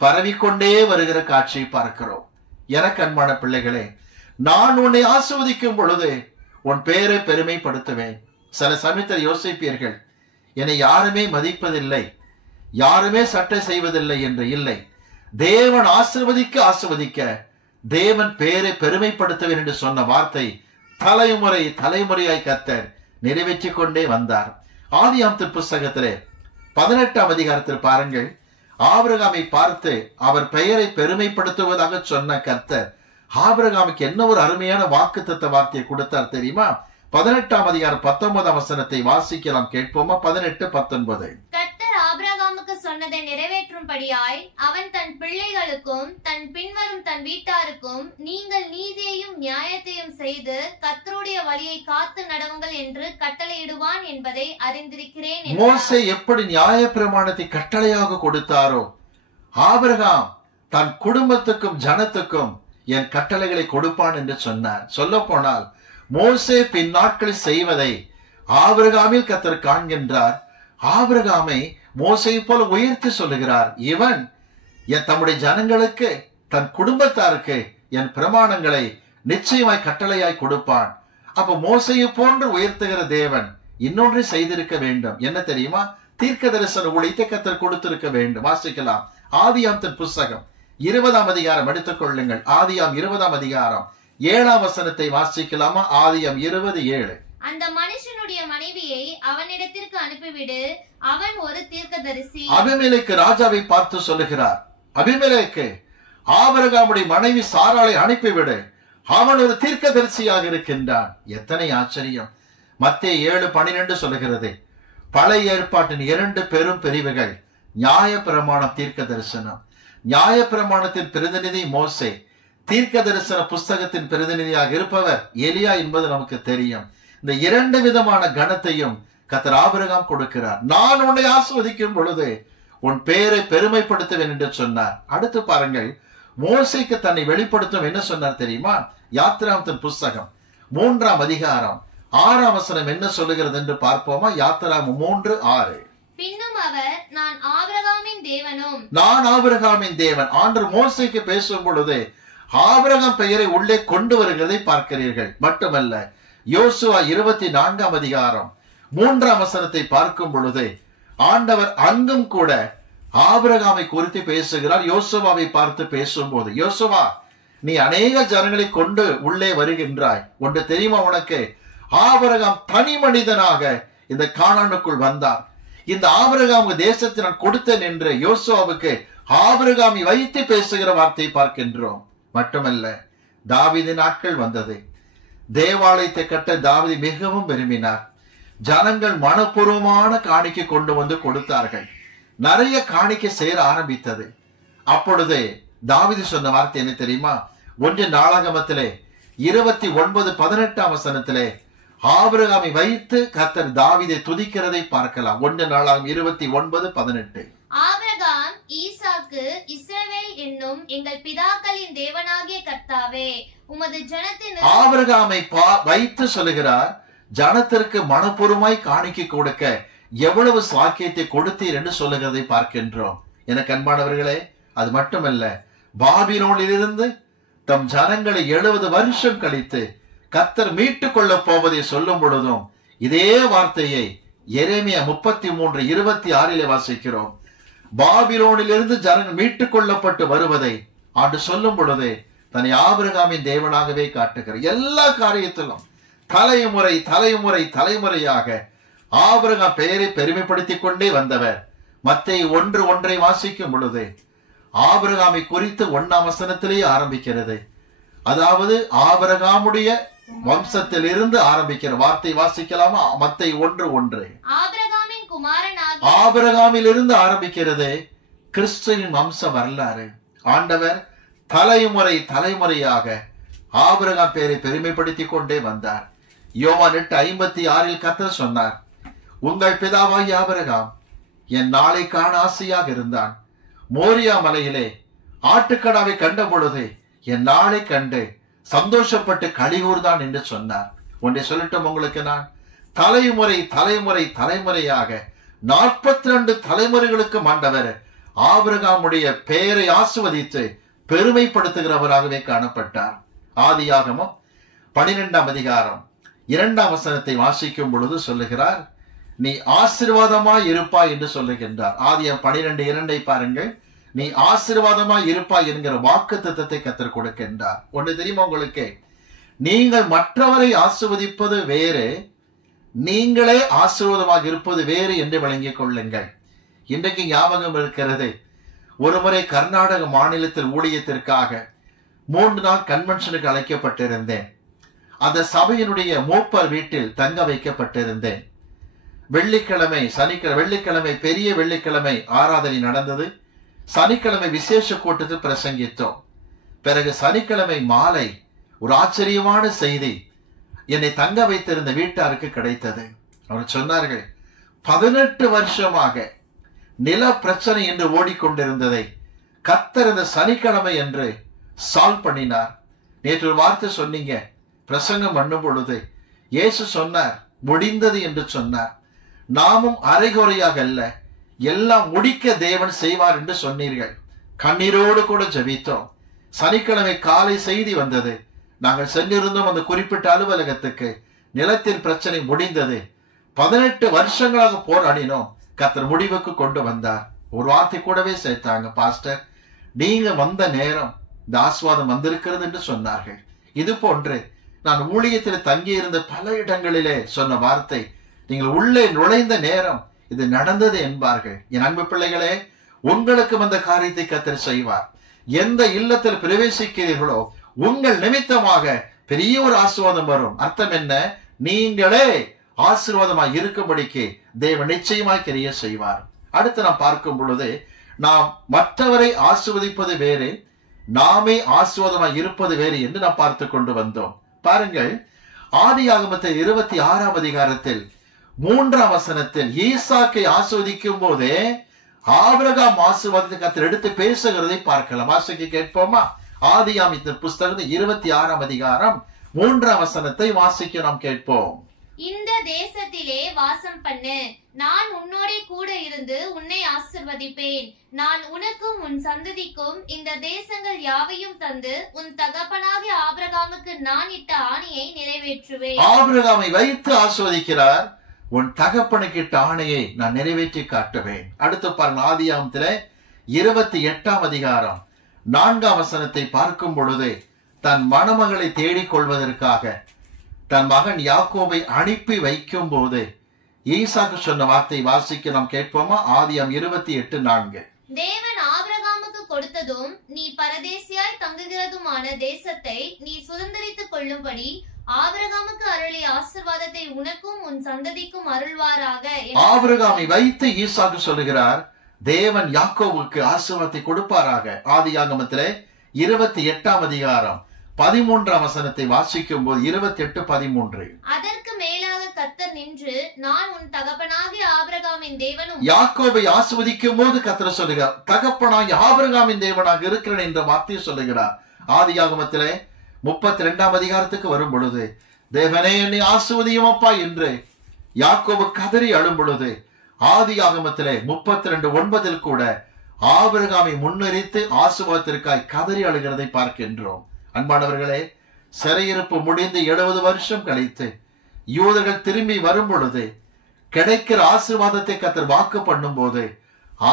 பரவிக்கொண்டே வருகிற காட்சியை பார்க்கிறோம். எனக்கு அன்பான பிள்ளைகளே, நான் உன்னை ஆசீர்வதிக்கும் பொழுது உன் பேரை பெருமைப்படுத்துவேன். சில சமயத்தில் யோசிப்பீர்கள், என்னை யாருமே மதிப்பதில்லை, யாருமே சட்டை செய்வதில்லை என்று. இல்லை, தேவன் ஆசீர்வதிக்க தேவன் பேரை பெருமைப்படுத்துவேன் என்று சொன்ன வார்த்தை தலைமுறையாய் கர்த்தர் நிறைவேற்றிக் கொண்டே வந்தார். ஆதியாகமத்தின் புஸ்தகத்திலே 18ஆம் அதிகாரத்தில் பாருங்கள், ஆபிரகாமை பார்த்து அவர் பெயரை பெருமைப்படுத்துவதாக சொன்ன கர்த்தர் ஆபிரகாமுக்கு என்ன ஒரு அருமையான வாக்குத்தத்த வார்த்தையை கொடுத்தார் தெரியுமா? 18ஆம் அதிகாரம் 19ஆம் வசனத்தை வாசிக்கலாம், கேட்போமா? 18-19. கர்த்தர் ஆபிரகாமுக்கு சொன்னதை நிறைவேற்றும்படியாய் அவன் தன் பிள்ளைகளுக்கும் தன் பின்வரும் தன் வீட்டாருக்கும், நீங்கள் நீதியையும் நியாயத்தையும் செய்து கர்த்தருடைய வழியை காத்து நடவுங்கள் என்று கட்டளையிடுவான் என்பதை அறிந்திருக்கிறேன். மோசே எப்படி நியாயப்பிரமாணத்தை கட்டளையாக கொடுத்தாரோ, ஆபிரகாம் தன் குடும்பத்துக்கும் ஜனத்துக்கும் என் கட்டளைகளை கொடுப்பான் என்று சொன்னார். சொல்ல போனால் மோசே பின் நாட்களில் செய்வதை ஆபிரகாமில் கர்த்தர் காண்கின்றார். ஆபிரகாமை மோசை போல உயர்த்தி சொல்லுகிறார். இவன் தம்முடைய ஜனங்களுக்கு, தன் குடும்பத்தாருக்கு என் பிரமாணங்களை நிச்சயமாய் கட்டளையாய் கொடுப்பான். அப்ப மோசையை போன்று உயர்த்துகிற தேவன் இன்னொன்றை செய்திருக்க வேண்டும். என்ன தெரியுமா? தீர்க்க தரிசன ஊழியத்தை கர்த்தர் கொடுத்திருக்க வேண்டும். வாசிக்கலாம், ஆதியாகமத்தின் புஸ்தகம் 20ஆம் அதிகாரம் எடுத்துக் கொள்ளுங்கள். ஆதியாகமம் 20ஆம் அதிகாரம் 7ஆம் வசனத்தை வாசிக்கலாமா? ஆதியாகமம் 20:7. அந்த மனுஷனுடைய மனைவியை அவனிடத்திற்கு அனுப்பிவிடு, அவன் ஒரு தீர்க்கதரிசி. அபிமெலேக்கு ராஜாவை பார்த்து சொல்லுகிறார், அபிமெலேக்கு, ஆபிரகாமுடைய மனைவி சாராளை அனுப்பிவிடு, அவன் ஒரு தீர்க்கதரிசியாக இருக்கின்றான். எத்தனை ஆச்சரியம்! மத்தேயு 7:12 சொல்லுகிறது, பழைய ஏற்பாட்டின் 2 பெரும் பிரிவுகள், நியாயப்பிரமாணம், தீர்க்க தரிசனம். நியாயப்பிரமாணத்தின் பிரதிநிதி மோசே, தீர்க்க தரிசன புஸ்தகத்தின் பிரதிநிதியாக இருப்பவர் எலியா என்பது நமக்கு தெரியும். இந்த 2 விதமான கணத்தையும் கர்த்தர் ஆபிரகாம் கொடுக்கிறார். நான் உன்னை ஆசீர்வதிக்கும் பொழுது உன் பேரை பெருமைப்படுத்துவேன் என்று சொன்னார். அடுத்து பாருங்கள், மோசேக்கு தன்னை வெளிப்படுத்தும் என்ன சொன்னார் தெரியுமா? யாத்திராகமத்தின் புஸ்தகம் 3ஆம் அதிகாரம் 6ஆம் வசனம் என்ன சொல்லுகிறது என்று பார்ப்போமா? யாத்திராகமம் 3:6. பின்னும் அவர், நான் ஆபிரகாமின் தேவனும். நான் ஆபிரகாமின் தேவன். ஆண்டவர் மோசேக்கு பேசும் பொழுது ஆபிரகாம் பெயரை உள்ளே கொண்டு வருகிறதை பார்க்கிறீர்கள். மட்டுமல்ல, யோசுவா 24ஆம் அதிகாரம் 3ஆம் வசனத்தை பார்க்கும் பொழுது ஆண்டவர் அங்கும் கூட ஆபிரகாமை குறித்து பேசுகிறார். யோசுவாவை பார்த்து பேசும்போது, யோசுவா, நீ அநேக ஜனங்களை கொண்டு உள்ளே வருகின்றாய். ஒன்று தெரியுமா உனக்கு? ஆபிரகாம் தனி மனிதனாக இந்த கானானுக்குள் வந்தார். இந்த ஆபிரகாம் தேசத்தை நான் கொடுத்தேன் என்று யோசுவாவுக்கு ஆபிரகாமை வைத்து பேசுகிற வார்த்தையை பார்க்கின்றோம். மட்டுமல்ல, தாவீது நாட்கள் வந்தது. தேவாலயத்தை கட்ட தாவீது மிகவும் விரும்பினார். ஜனங்கள் மனப்பூர்வமான காணிக்கை கொண்டு வந்து கொடுத்தார்கள். நிறைய காணிக்கை சேர ஆரம்பித்தது. அப்பொழுது தாவீது சொன்ன வார்த்தை என்ன தெரியுமா? 1 நாளாகமத்திலே 29:18ஆம் வசனத்திலே ஆபிரகாமை வைத்து கர்த்தர் தாவீதை துதிக்கிறதை பார்க்கலாம். 1 நாளாகமம் 29:18. ஆபிரகாம், ஈசாக்கு, இஸ்ரவேல் என்னும் எங்கள் பிதாக்களின் தேவனாகிய கர்த்தாவே, உமது ஜனத்தின் ஆபிரகாமை வைத்து சொல்லுகிறார், ஜனத்திற்கு மனப்பூர்வமாய் காணிக்கை கொடுக்க எவ்வளவு சாக்கியத்தை கொடுத்தீர் என்று சொல்லுகிறதை பார்க்கின்றோம். எனக்கு அன்பானவர்களே, அது மட்டுமல்ல, பாபிலோனிலிருந்து தம் ஜனங்களை 70 வருஷம் கழித்து கர்த்தர் மீட்டுக் கொள்ள போவதை சொல்லும் பொழுதும் இதே வார்த்தையை எரேமியா 33:26 வாசிக்கிறோம். பாபிலோனிலிருந்து ஜனங்கள் மீட்டுக் கொள்ளப்பட்டு வருவதை ஆண்டு சொல்லும் பொழுது தன்னை ஆபிரகாமின் தேவனாகவே காட்டுகிறார். எல்லா காரியத்திலும் தலைமுறையாக ஆபிரகாம் பெயரை பெருமைப்படுத்திக் கொண்டே வந்தவர். மத்தேயு 1:1 வாசிக்கும் பொழுது ஆபிரகாமை குறித்து 1ஆம் வசனத்திலேயே ஆரம்பிக்கிறது. அதாவது ஆபிரகாமுடைய வம்சத்தில் இருந்து ஆரம்பிக்கிற வார்த்தை வாசிக்கலாமா? மத்தேயு 1:1. ஆபிரகாமின் குமாரனாகிய ஆபிரகாமில் இருந்து ஆரம்பிக்கிறது கிறிஸ்துவின் வம்ச வரலாறு. ஆண்டவர் தலைமுறையாக ஆபிரகாம் பேரை பெருமைப்படுத்திக் கொண்டே வந்தார். யோவான் 8:56 கர்த்தர் சொன்னார், உங்கள் பிதாவாகிய ஆபிரகாம் என் நாளை காண ஆசையாக இருந்தான். மோரியா மலையிலே ஆட்டுக்கடாவை கண்ட பொழுது என் நாளை கண்டு சந்தோஷப்பட்டு கலிகூர்தான் என்று சொன்னார். ஒன்றை சொல்லட்டும் உங்களுக்கு, நான் தலைமுறையாக 42 தலைமுறைகளுக்கு ஆண்டவர் ஆபிரகாமுடைய பெயரை ஆசீர்வதித்து பெருமைப்படுத்துகிறவராகவே காணப்பட்டார். ஆதியாகமம் 12ஆம் அதிகாரம் 2ஆம் வசனத்தை வாசிக்கும் பொழுது சொல்லுகிறார், நீ ஆசீர்வாதமாய் இருப்பாய் என்று சொல்லுகின்றார். ஆதியாகமம் 12:2 பாருங்கள். நீ ஆசீர்வாதமாய் இருப்பாய் என்கிற வாக்குத்தத்தத்தை கர்த்தர் கொடுக்கின்றார். ஒன்று தெரியுமா உங்களுக்கு? நீங்கள் மற்றவரை ஆசீர்வதிப்பது வேறு, நீங்களே ஆசீர்வாதமாக இருப்பது வேறு என்று விளங்கிக் கொள்ளுங்கள். இன்றைக்கு ஞாபகம் இருக்கிறது, ஒருமுறை கர்நாடக மாநிலத்தில் ஊழியத்திற்காக 3 நாள் கன்வென்ஷனுக்கு அழைக்கப்பட்டிருந்தேன். அந்த சபையினுடைய மூப்பர் வீட்டில் தங்க வைக்கப்பட்டிருந்தேன். வெள்ளிக்கிழமை பெரிய வெள்ளிக்கிழமை ஆராதனை நடந்தது. சனிக்கிழமை விசேஷ கூட்டத்தில் பிரசங்கித்தோம். பிறகு சனிக்கிழமை மாலை ஒரு ஆச்சரியமான செய்தி என்னை தங்க வைத்திருந்த வீட்டாருக்கு கிடைத்தது. அவர் சொன்னார்கள், 18 வருஷமாக நில பிரச்சனை என்று ஓடிக்கொண்டிருந்ததை கர்த்தர் இந்த சனிக்கிழமை என்று சால்வ் பண்ணினார். நேற்று ஒரு வார்த்தை சொன்னீங்க, பிரசங்கம் பண்ணும் பொழுது இயேசு சொன்னார் முடிந்தது என்று சொன்னார். நாமும் அரைகுறையாக அல்ல, எல்லாம் முடிக்க தேவன் செய்வார் என்று சொன்னீர்கள். கண்ணீரோடு கூட ஜெபித்தோம். சனிக்கிழமை காலை செய்தி வந்தது. நாங்கள் சென்றிருந்தோம் அந்த குறிப்பிட்ட அலுவலகத்துக்கு. நிலத்தின் பிரச்சனை முடிந்தது. 18 வருஷங்களாக போராடினோம். கர்த்தர் முடிவுக்கு கொண்டு வந்தார். ஒரு வார்த்தை கூடவே சேர்த்தாங்க, பாஸ்டர் நீங்க வந்த நேரம் இந்த ஆசீர்வாதம் வந்திருக்கிறது என்று சொன்னார்கள். இது போன்று நான் ஊழியத்தில் தங்கி இருந்த பல இடங்களிலே சொன்ன வார்த்தை, நீங்கள் உள்ளே நுழைந்த நேரம் இது நடந்தது என்பார்கள். என் அன்பு பிள்ளைகளே, உங்களுக்கு அந்த காரியத்தை கர்த்தர் செய்வார். எந்த இல்லத்தில் பிரவேசிக்கிறீர்களோ உங்கள் நிமித்தமாக பெரிய ஒரு ஆசீர்வாதம் வரும். அர்த்தம் என்ன? நீங்களே ஆசீர்வாதமாய் இருக்கும்படிக்கு தேவன் நிச்சயமாய் கிரிய செய்வார். அடுத்து நாம் பார்க்கும் பொழுது, நாம் மற்றவரை ஆசீர்வதிப்பது வேறு, நாமே ஆசீர்வாதமாய் இருப்பது வேறு என்று நாம் பார்த்து கொண்டு வந்தோம். பாருங்கள், ஆதியாகமத்தில் 26ஆம் அதிகாரத்தில் 3ஆம் வசனத்தில் ஈசாக்கை ஆசீர்வதிக்கும் போதே ஆபிரகாம் ஆசீர்வாதத்தை கர்த்தர் எடுத்து பேசுகிறதை பார்க்கலாம். வாசிக்க கேட்போமா? ஆதியாகமத்தின் புஸ்தகம் 26ஆம் அதிகாரம் 3ஆம் வசனத்தை வாசிக்க நாம் கேட்போம். இந்த தேசத்திலே வாசம் பண்ணு, நான் உன்னோட கூட இருந்து உன்னை ஆசீர்வதிப்பேன். நான் உனக்கும் உன் சந்ததிக்கும் இந்த தேசங்கள் யாவையும் தந்து உன் தகப்பனாகிய ஆபிரகாமுக்கு நான் இட்ட ஆணையை நிறைவேற்றுவேன். ஆபிரகாமை வைத்து ஆசீர்வதிக்கிறார். உன் தகப்பனுக்கு இட்ட ஆணையை நான் நிறைவேற்றி காட்டுவேன். அடுத்து பாருங்க, ஆதியாகமத்திலே 28ஆம் அதிகாரம் 4ஆம் வசனத்தை பார்க்கும் பொழுது, தன் மணமகளை தேடிக் கொள்வதற்காக தன் மகன் யாக்கோபை அனுப்பி வைக்கும் போது ஈசாக்கு சொன்ன வார்த்தை வாசிக்க நாம் கேட்போமா? ஆதியாகமம் 28:4. தேவன் ஆபிரகாமுக்கு கொடுத்ததும் நீ பரதேசியாய் தங்குகிறதுமான தேசத்தை நீ சுதந்தரித்துக் கொள்ளும்படி ஆபிரகாமுக்கு அருளிய ஆசீர்வாதத்தை உனக்கும் உன் சந்ததிக்கும் அருள்வாராக. ஆபிரகாமை வைத்து ஈசாக்கு சொல்லுகிறார், தேவன் யாக்கோவுக்கு ஆசீர்வாதத்தை கொடுப்பாராக. ஆதியாகமத்திலே 28ஆம் அதிகாரம் 13ஆம் வசனத்தை வாசிக்கும் போது 28:13. அதற்கு மேலாக கர்த்தர் நின்று, நான் உன் தகப்பனாகிய ஆபிரகாமின் தேவனும். யாக்கோபை ஆசீர்வதிக்கும் போது கர்த்தர் சொல்லுகிறார், தகப்பனாகிய ஆபிரகாமின் தேவனாக இருக்கிறேன் என்ற வார்த்தையை சொல்லுகிறார். ஆதியாகமத்திலே 32ஆம் அதிகாரத்துக்கு வரும் பொழுது, தேவனே என்னை ஆசீர்வதியும் அப்பா என்று யாக்கோபு கதறி அழும் பொழுது, ஆதியாகமத்திலே 32:9 கூட ஆபிரகாமை முன்னிறுத்தி ஆசீர்வாதத்திற்காய் கதறி அழுகிறதை பார்க்கின்றோம். அன்பானவர்களே, சிறையிருப்பு முடிந்து 70 வருஷம் கழித்து யூதர்கள் திரும்பி வரும் பொழுது கிடைக்கிற ஆசீர்வாதத்தை கர்த்தர் வாக்கு பண்ணும் போது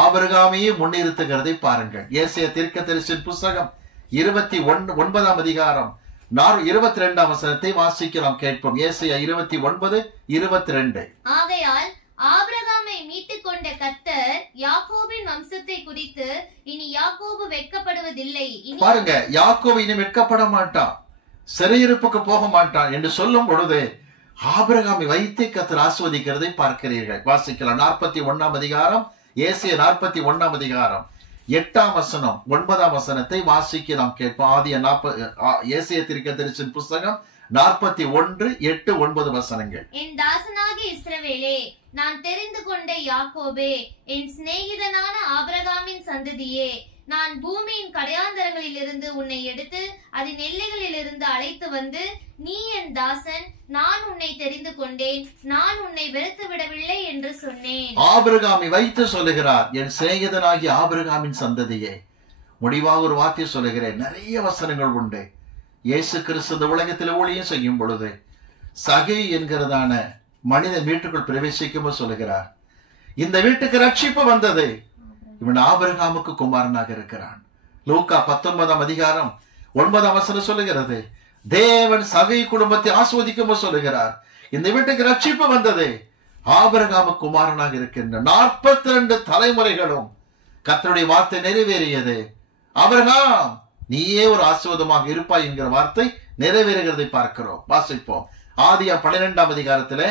ஆபிரகாமையே முன்னிறுத்துகிறதை பாருங்கள். ஏசாயா தீர்க்கதரிசியின் புஸ்தகம் 29ஆம் அதிகாரம் 22ஆம் வசனத்தை வாசிக்க நாம் கேட்போம். ஏசாயா 29:22. ஆகையால் ஆபிரகாமை மீட்டுக் கொண்ட கர்த்தர் யாக்கோபின் வம்சத்தை குறித்து இனி யாக்கோபு வெட்கப்படுவதில்லை. பாருங்க, யாக்கோபு இனி வெட்கப்பட மாட்டான், சிறையிருப்புக்கு போக மாட்டான் என்று சொல்லும் பொழுது ஆபிரகாமை வைத்து கர்த்தர் ஆசீர்வதிக்கிறதை பார்க்கிறீர்கள். வாசிக்கலாம். 41ஆம் அதிகாரம், ஏசாயா 41ஆம் அதிகாரம் 8ஆம் வசனம் 9ஆம் வசனத்தை வாசிக்க நாம் கேட்போம். ஏசாயா தீர்க்கதரிசியின் புஸ்தகம் 41:8-9 வசனங்கள். என் தாசனாகிய இஸ்ரவேலே, நான் தெரிந்து கொண்ட யாக்கோபே, என் சிநேகிதனான ஆபிரகாமின் சந்ததியே, நான் பூமியின் கடையாந்தரங்களில் இருந்து உன்னை எடுத்து அதன் எல்லைகளில் இருந்து அழைத்து வந்து, நீ என் தாசன், நான் உன்னை தெரிந்து கொண்டேன், நான் உன்னை வெறுத்து விடவில்லை என்று சொன்னேன். ஆபிரகாமை வைத்து சொல்லுகிறார், என் சிநேகிதனாகிய ஆபிரகாமின் சந்ததியே. முடிவாக ஒரு வார்த்தை சொல்லுகிறேன். நிறைய வசனங்கள் உண்டு. இயேசு கிறிஸ்து இந்த உலகத்தில் ஊழியம் செய்யும் பொழுது சகை என்கிறதான மனிதன் வீட்டுக்குள் பிரவேசிக்கும் சொல்லுகிறார், இந்த வீட்டுக்கு ரட்சிப்பு வந்தது, இவன் ஆபிரகாமுக்கு குமாரனாக இருக்கிறான். லூக்கா 19 அதிகாரம் 9 சொல்லுகிறது, தேவன் சகை குடும்பத்தை ஆஸ்வதிக்கும் சொல்லுகிறார், இந்த வீட்டுக்கு ரட்சிப்பு வந்தது, ஆபிரகாமுக்கு குமாரனாக இருக்கின்ற 42 தலைமுறைகளும் கர்த்தருடைய வார்த்தை நிறைவேறியது. ஆபிரகாம், நீயே ஒரு ஆசீர்வாதமாக இருப்பாய் என்கிற வார்த்தை நிறைவேறுகிறதை பார்க்கிறோம். வாசிப்போம். ஆதியா 12 அதிகாரத்திலே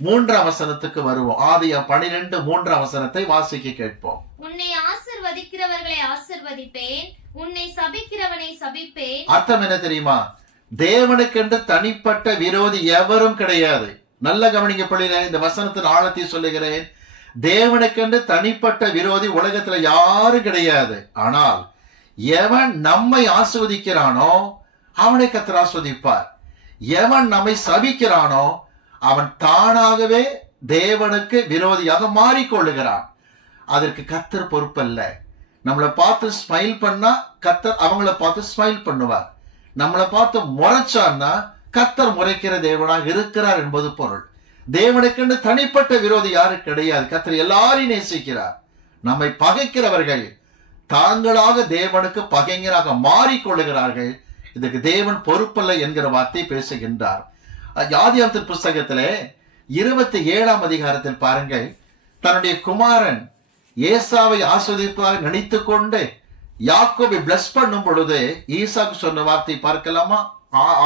3 வருவோம். ஆதியா 12 3 வாசிக்க கேட்போம். உன்னை ஆசீர்வதிக்கிறவர்களை ஆசீர்வதிப்பேன், உன்னை சபிக்கிறவனை சபிப்பேன். அர்த்தம் என்ன தெரியுமா? தேவனுக்கென்று தனிப்பட்ட விரோதி எவரும் கிடையாது. நல்ல கவனிங்க பிள்ளைகளே, இந்த வசனத்தின் ஆழத்தை சொல்லுகிறேன். தேவனுக்கென்று தனிப்பட்ட விரோதி உலகத்துல யாரும் கிடையாது. ஆனால் எவன் நம்மை ஆஸ்வதிக்கிறானோ அவனை கர்த்தர் ஆஸ்வதிப்பார். எவன் நம்மை சபிக்கிறானோ அவன் தானாகவே தேவனுக்கு விரோதியாக மாறிக்கொள்ளுகிறான். அதற்கு கர்த்தர் பொறுப்பல்ல. நம்மளை பார்த்து ஸ்மைல் பண்ணா கர்த்தர் அவங்கள பார்த்து ஸ்மைல் பண்ணுவார். நம்மளை பார்த்து முறைச்சான்னா கர்த்தர் முறைக்கிற தேவனாக இருக்கிறார் என்பது பொருள். தேவனுக்கு தனிப்பட்ட விரோதி யாரும் கிடையாது. கர்த்தர் எல்லாரையும் நேசிக்கிறார். நம்மை பகைக்கிறவர்கள் தாங்களாக தேவனுக்கு பகைஞராக மாறிக்கொள்ளுகிறார்கள். இதுக்கு தேவன் பொறுப்பல்ல என்கிற வார்த்தை பேசுகின்றார். ஆதியாகமத்தின் புஸ்தகத்திலே 27 அதிகாரத்தில் பாருங்கள், தன்னுடைய குமாரன் ஏசாவை ஆஸ்வதிப்பதாக நினைத்துக் கொண்டு யாக்கோபை பிளஸ் பண்ணும் பொழுது ஈசாக்கு சொன்ன வார்த்தை பார்க்கலாமா?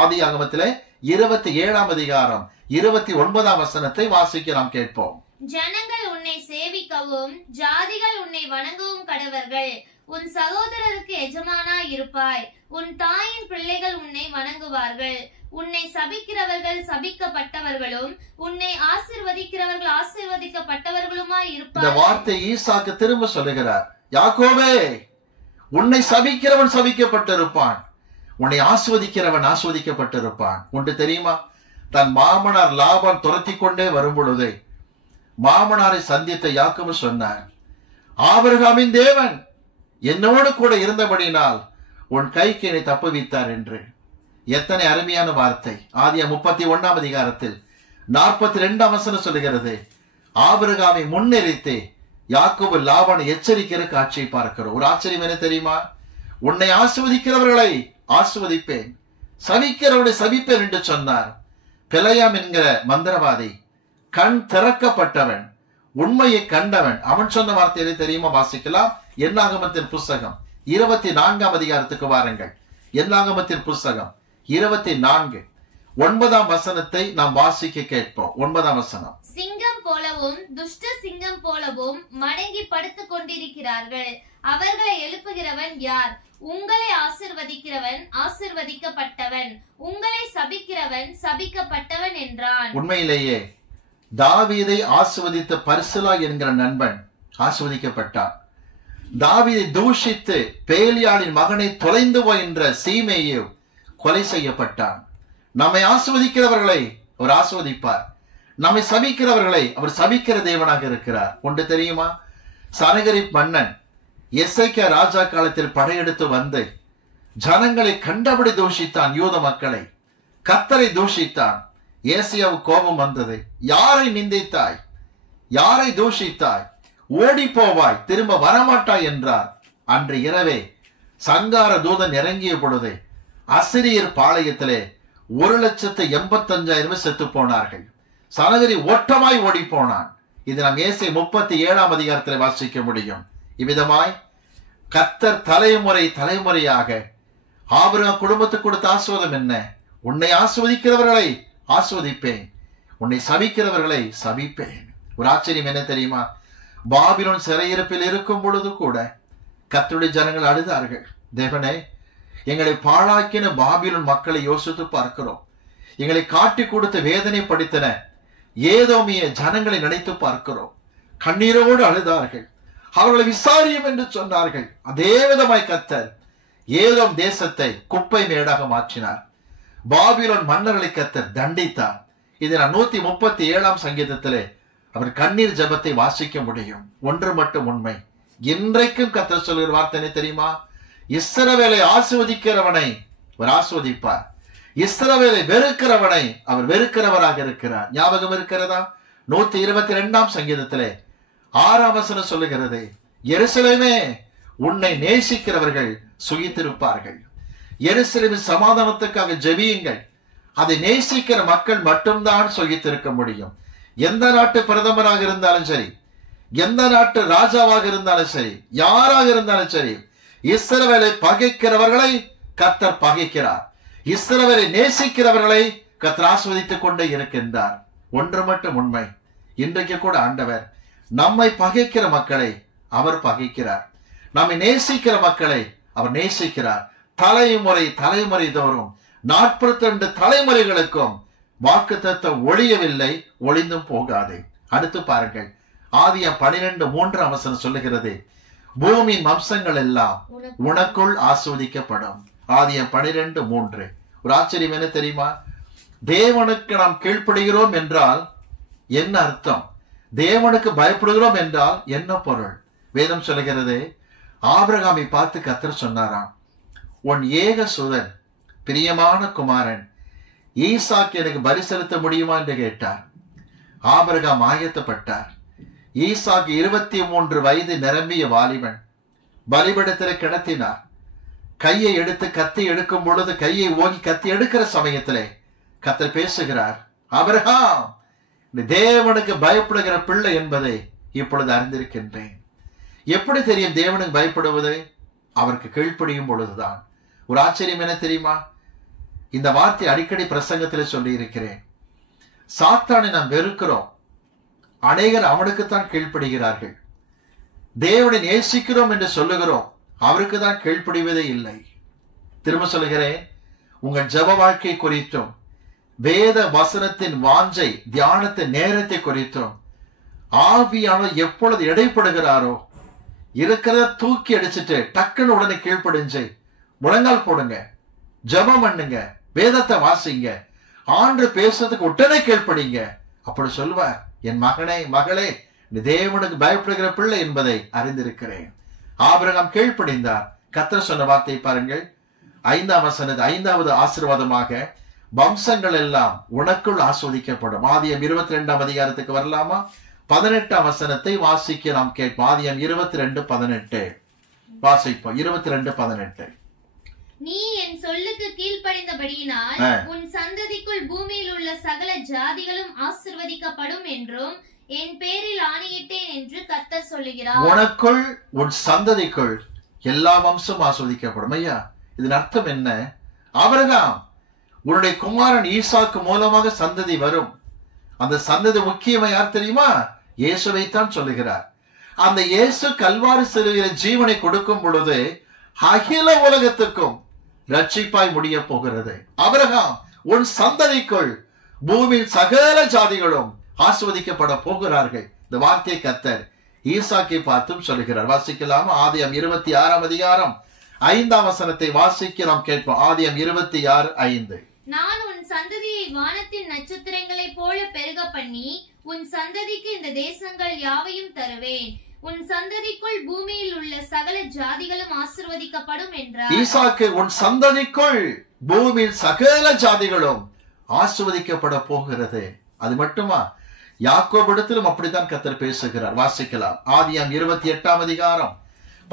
ஆதியாகமத்திலே 27 அதிகாரம் 29 வாசிக்க நாம் கேட்போம். ஜனங்கள் உன்னை சேவிக்கவும் ஜாதிகள் உன்னை வணங்கவும் கடவர்கள். உன் சகோதரருக்கு எஜமானாய் இருப்பாய். உன் தாயின் பிள்ளைகள் உன்னை வணங்குவார்கள். உன்னை சபிக்கிறவர்கள் சபிக்கப்பட்டவர்களும் உன்னை ஆசீர்வதிக்கிறவர்கள் ஆசீர்வதிக்கப்பட்டவர்களுமாய் இருப்பார். இந்த வார்த்தை ஈசாக்கு திரும்ப சொல்லுகிறார், யாக்கோபே, உன்னை சபிக்கிறவன் சபிக்கப்பட்டிருப்பான், உன்னை ஆஸ்வதிக்கிறவன் ஆஸ்வதிக்கப்பட்டிருப்பான். ஒன்று தெரியுமா? தன் மாமனார் லாபான் துரத்தி கொண்டே வரும் பொழுது மாமனாரை சந்தித்த யாக்கோபு சொன்னார், ஆபிரகாமின் தேவன் என்னோடு கூட இருந்தபடினால் உன் கைக்கு என்னை தப்புவித்தார் என்று. எத்தனை அருமையான வார்த்தை! ஆதியா 31 அதிகாரத்தில் 42 சொல்லுகிறது, ஆபிரகாமை முன்னிறுத்தி யாக்கோபு லாபானை எச்சரிக்கிற காட்சியை பார்க்கிறோம். ஒரு ஆச்சரியம் என்ன தெரியுமா? உன்னை ஆஸ்வதிக்கிறவர்களை ஆஸ்வதிப்பேன், சபிக்கிறவர்களை சபிப்பேன் என்று சொன்னார். பிலையாம் என்கிற மந்திரவாதி, கண் திறக்கப்பட்டவன், உண்மையை கண்டவன், அவன் சொன்ன வார்த்தையை தெரியுமா? வாசிக்கலாம். என்னாகமத்தின் புஸ்தகம் 24 அதிகாரத்துக்கு வாருங்கள். என்னாகமத்தின் புஸ்தகம் 24 9 நாம் வாசிக்க கேட்போம். 9 சிங்கம் போலவும் துஷ்ட சிங்கம் போலவும் மடங்கி படுத்துக் கொண்டிருக்கிறார்கள். அவர்களை எழுப்புகிறவன் யார்? உங்களை ஆசீர்வதிக்கிறவன் ஆசீர்வதிக்கப்பட்டவன், உங்களை சபிக்கிறவன் சபிக்கப்பட்டவன் என்றான். உண்மையிலேயே தாவீதை ஆசீர்வதித்த பர்சிலா என்கிற நண்பன் ஆசீர்வதிக்கப்பட்டான். தாவீதை தூஷித்து பேலியாளின் மகனை தொலைந்து போய் என்ற சீமேயு கொலை செய்யப்பட்டான். நம்மை ஆசீர்வதிக்கிறவர்களை அவர் ஆசீர்வதிப்பார், நம்மை சபிக்கிறவர்களை அவர் சபிக்கிற தேவனாக இருக்கிறார். ஒன்று தெரியுமா? சனகரிப் மன்னன் எசேக்கியா ராஜா காலத்தில் படையெடுத்து வந்து ஜனங்களை கண்டபடி தூஷித்தான். யூத மக்களை, கர்த்தரை தூஷித்தான். ஏசியாவுக்கு கோபம் வந்தது. யாரை நிந்தித்தாய்? யாரை தூஷித்தாய்? ஓடி போவாய், திரும்ப வரமாட்டாய் என்றார். அன்று இரவே சங்கார தூதன் இறங்கிய பொழுது அசிரியர் பாளையத்திலே 1,85,000 செத்து போனார்கள். சனகரி ஓட்டமாய் ஓடி போனான். இது நாம் ஏசாயா 37 அதிகாரத்தில் வாசிக்க முடியும். இவ்விதமாய் கர்த்தர் தலைமுறையாக ஆபிரகாம் குடும்பத்துக்கு கொடுத்த ஆசீர்வாதம் என்ன? உன்னை ஆசீர்வதிக்கிறவர்களை ஆசீர்வதிப்பேன், உன்னை சபிக்கிறவர்களை சபிப்பேன். ஒரு ஆச்சரியம் என்ன தெரியுமா? பாபிலோன் சிறையிருப்பில் இருக்கும் பொழுது கூட கர்த்தருடைய ஜனங்கள் அழுதார்கள். தேவனே, எங்களை பாழாக்கின பாபிலோன் மக்களை யோசித்து பார்க்கிறோம். எங்களை காட்டி கொடுத்து வேதனைப்படுத்தின ஏதோமிய ஜனங்களை நினைத்து பார்க்கிறோம். கண்ணீரோடு அழுதார்கள். அவர்களை விசாரியும் என்று சொன்னார்கள். அதே விதமாய் கர்த்தர் ஏதோம் தேசத்தை குப்பை மேடாக மாற்றினார். பாபிலோன் மன்னர்களை கர்த்தர் தண்டித்தார். இது நான் 137 சங்கீதத்திலே அவர் கண்ணீர் ஜெபத்தை வாசிக்க முடியும். ஒன்று மட்டும் உண்மை, இன்றைக்கும் கர்த்தர் சொல்கிற வார்த்தை தெரியுமா? இஸ்ரவேலை ஆசீர்வதிக்கிறவனை அவர் ஆசீர்வதிப்பார், இஸ்ரவேலை வெறுக்கிறவனை அவர் வெறுக்கிறவராக இருக்கிறார். ஞாபகம் இருக்கிறதா? 122 சங்கீதத்திலே 6 வசனம் சொல்லுகிறது, எருசலேமே உன்னை நேசிக்கிறவர்கள் சுகித்திருப்பார்கள். எருசலேமின் சமாதானத்துக்காக ஜெபியுங்கள். அதை நேசிக்கிற மக்கள் மட்டும்தான் சுகித்திருக்க முடியும். எந்த நாட்டு பிரதமராக இருந்தாலும் சரி, எந்த நாட்டு ராஜாவாக இருந்தாலும் சரி, யாராக இருந்தாலும் சரி, இஸ்ரவேலை பகைக்கிறவர்களை கர்த்தர் பகைக்கிறார். இஸ்ரவேலை நேசிக்கிறவர்களை கர்த்தர் ஆசீர்வதித்துக் கொண்டே இருக்கின்றார். ஒன்று மட்டும் உண்மை, இன்றைக்கு கூட ஆண்டவர் நம்மை பகைக்கிற மக்களை அவர் பகைக்கிறார், நம்மை நேசிக்கிற மக்களை அவர் நேசிக்கிறார். தலைமுறை தோறும் 42 தலைமுறைகளுக்கும் வாக்குத்தத்தம் ஒழியவில்லை, ஒளிந்தும் போகாது. அடுத்து பாருங்கள், ஆதியாம் 12:3 வசனம் சொல்லுகிறது, பூமியின் வம்சங்கள் எல்லாம் உனக்குள் ஆஸ்வதிக்கப்படும். ஆதியாம் 12:3. ஒரு ஆச்சரியம் என்ன தெரியுமா? தேவனுக்கு நாம் கீழ்ப்படுகிறோம் என்றால் என்ன அர்த்தம்? தேவனுக்கு பயப்படுகிறோம் என்றால் என்ன பொருள்? வேதம் சொல்லுகிறது, ஆபிரகாமை பார்த்து கர்த்தர் சொன்னாராம், உன் ஏக சுதன் பிரியமான குமாரன் ஈசாக்கு எனக்கு பலி செலுத்த முடியுமா என்று கேட்டார். ஆபிரகாம் ஆயத்தப்பட்டார். ஈசாக்கு 23 வயது நிரம்பிய வாலிபன் பலிபீடத்தில் கிடத்தினார். கையை எடுத்து கத்தி எடுக்கும் பொழுது, கையை ஓங்கி கத்தி எடுக்கிற சமயத்திலே கர்த்தர் பேசுகிறார், ஆபிரகாம், தேவனுக்கு பயப்படுகிற பிள்ளை என்பதை இப்பொழுது அறிந்திருக்கின்றேன். எப்படி தெரியும் தேவனுக்கு பயப்படுவது? அவருக்கு கீழ்ப்படியும் பொழுதுதான். ஒரு ஆச்சரியம் என்ன தெரியுமா? இந்த வார்த்தை அடிக்கடி பிரசங்கத்தில் சொல்லி இருக்கிறேன். சாத்தானை நாம் வெறுக்கிறோம், அநேகர் அவனுக்குத்தான் கீழ்ப்படுகிறார்கள். தேவனை நேசிக்கிறோம் என்று சொல்லுகிறோம், அவருக்கு தான் கீழ்ப்படிவதே இல்லை. திரும்ப சொல்லுகிறேன், உங்கள் ஜெப வாழ்க்கை குறித்தும் வேத வசனத்தின் வாஞ்சை தியானத்தின் நேரத்தை குறித்தும் ஆவியானவர் எப்பொழுது இடைப்படுகிறாரோ, இருக்கிறத தூக்கி அடிச்சுட்டு டக்குன்னு உடனே கீழ்ப்படிஞ்சு முழங்கால் போடுங்க, ஜெபம் பண்ணுங்க, வேதத்தை வாசிங்க, ஆண்டு பேசுறதுக்கு உடனே கீழ்ப்படிங்க. அப்படி சொல்வார், என் மகனே மகளே, நீ தேவனுக்கு பயப்படுகிற பிள்ளை என்பதை அறிந்திருக்கிறேன். ஆபிரகாம் கீழ்ப்படிந்தார். கர்த்தர் சொன்ன வார்த்தை பாருங்கள், 5ஆம் வசனம், 5வது ஆசீர்வாதமாக வம்சங்கள் எல்லாம் உனக்குள் ஆஸ்வதிக்கப்படும். ஆதியாம் 22ஆம் அதிகாரத்துக்கு வரலாமா? 18ஆம் வசனத்தை வாசிக்க நாம் கேட்போம். ஆதியாம் 22:18 வாசிப்போம். 22:18. நீ என் சொல்லுக்கு கீழ்ப்படிந்தபடியினால் உன் சந்ததிக்குள் பூமியில் உள்ள சகல ஜாதிகளும் ஆசீர்வதிக்கப்படும் என்றும் என் பேரில் ஆணையிட்டேன் என்று கர்த்தர் சொல்லுகிறார். உனக்குள் உன் சந்ததிக்குள் எல்லா வம்சம் ஆஸ்வதிக்கப்படும். ஐயா, இதன் அர்த்தம் என்ன? ஆபிரகாம், உன்னுடைய குமாரன் ஈசாக்கு மூலமாக சந்ததி வரும். அந்த சந்ததி முக்கியமா யார் தெரியுமா? இயேசுவைத்தான் சொல்லுகிறார். அந்த இயேசு கல்வாரி சிலுவையில ஜீவனை கொடுக்கும் பொழுது அகில உலகத்துக்கும் ரட்சிப்பாய் முடிய போகிறது. ஆபிரகாம், உன் சந்ததிக்குள் பூமியின் சகல ஜாதிகளும் ஆஸ்வதிக்கப்பட போகிறார்கள். இந்த வார்த்தையை கர்த்தர் ஈசாக்கை பார்த்தும் சொல்லுகிறார். வாசிக்கலாமா? ஆதியாம் 26ஆம் அதிகாரம் 5ஆம் வசனத்தை வாசிக்க நாம் கேட்போம். ஆதியாம் 26:5. நான் உன் சந்ததியை வானத்தின் நட்சத்திரங்களை போல பெருக பண்ணி உன் சந்ததிக்கு இந்த தேசங்கள் யாவையும் தருவேன். உன் சந்ததிக்குள் பூமியில் உள்ள சகல ஜாதிகளும் ஆசீர்வதிக்கப்படும் என்றார். ஈசாக்கு, உன் சந்ததிக்குள் பூமியில் சகல ஜாதிகளும் ஆசீர்வதிக்கப்பட போகிறது. அது மட்டுமா? யாக்கோபிடத்திலும் அப்படித்தான் கர்த்தர் பேசுகிறார். வாசிக்கலாம். ஆதியாம் 28ஆம் அதிகாரம்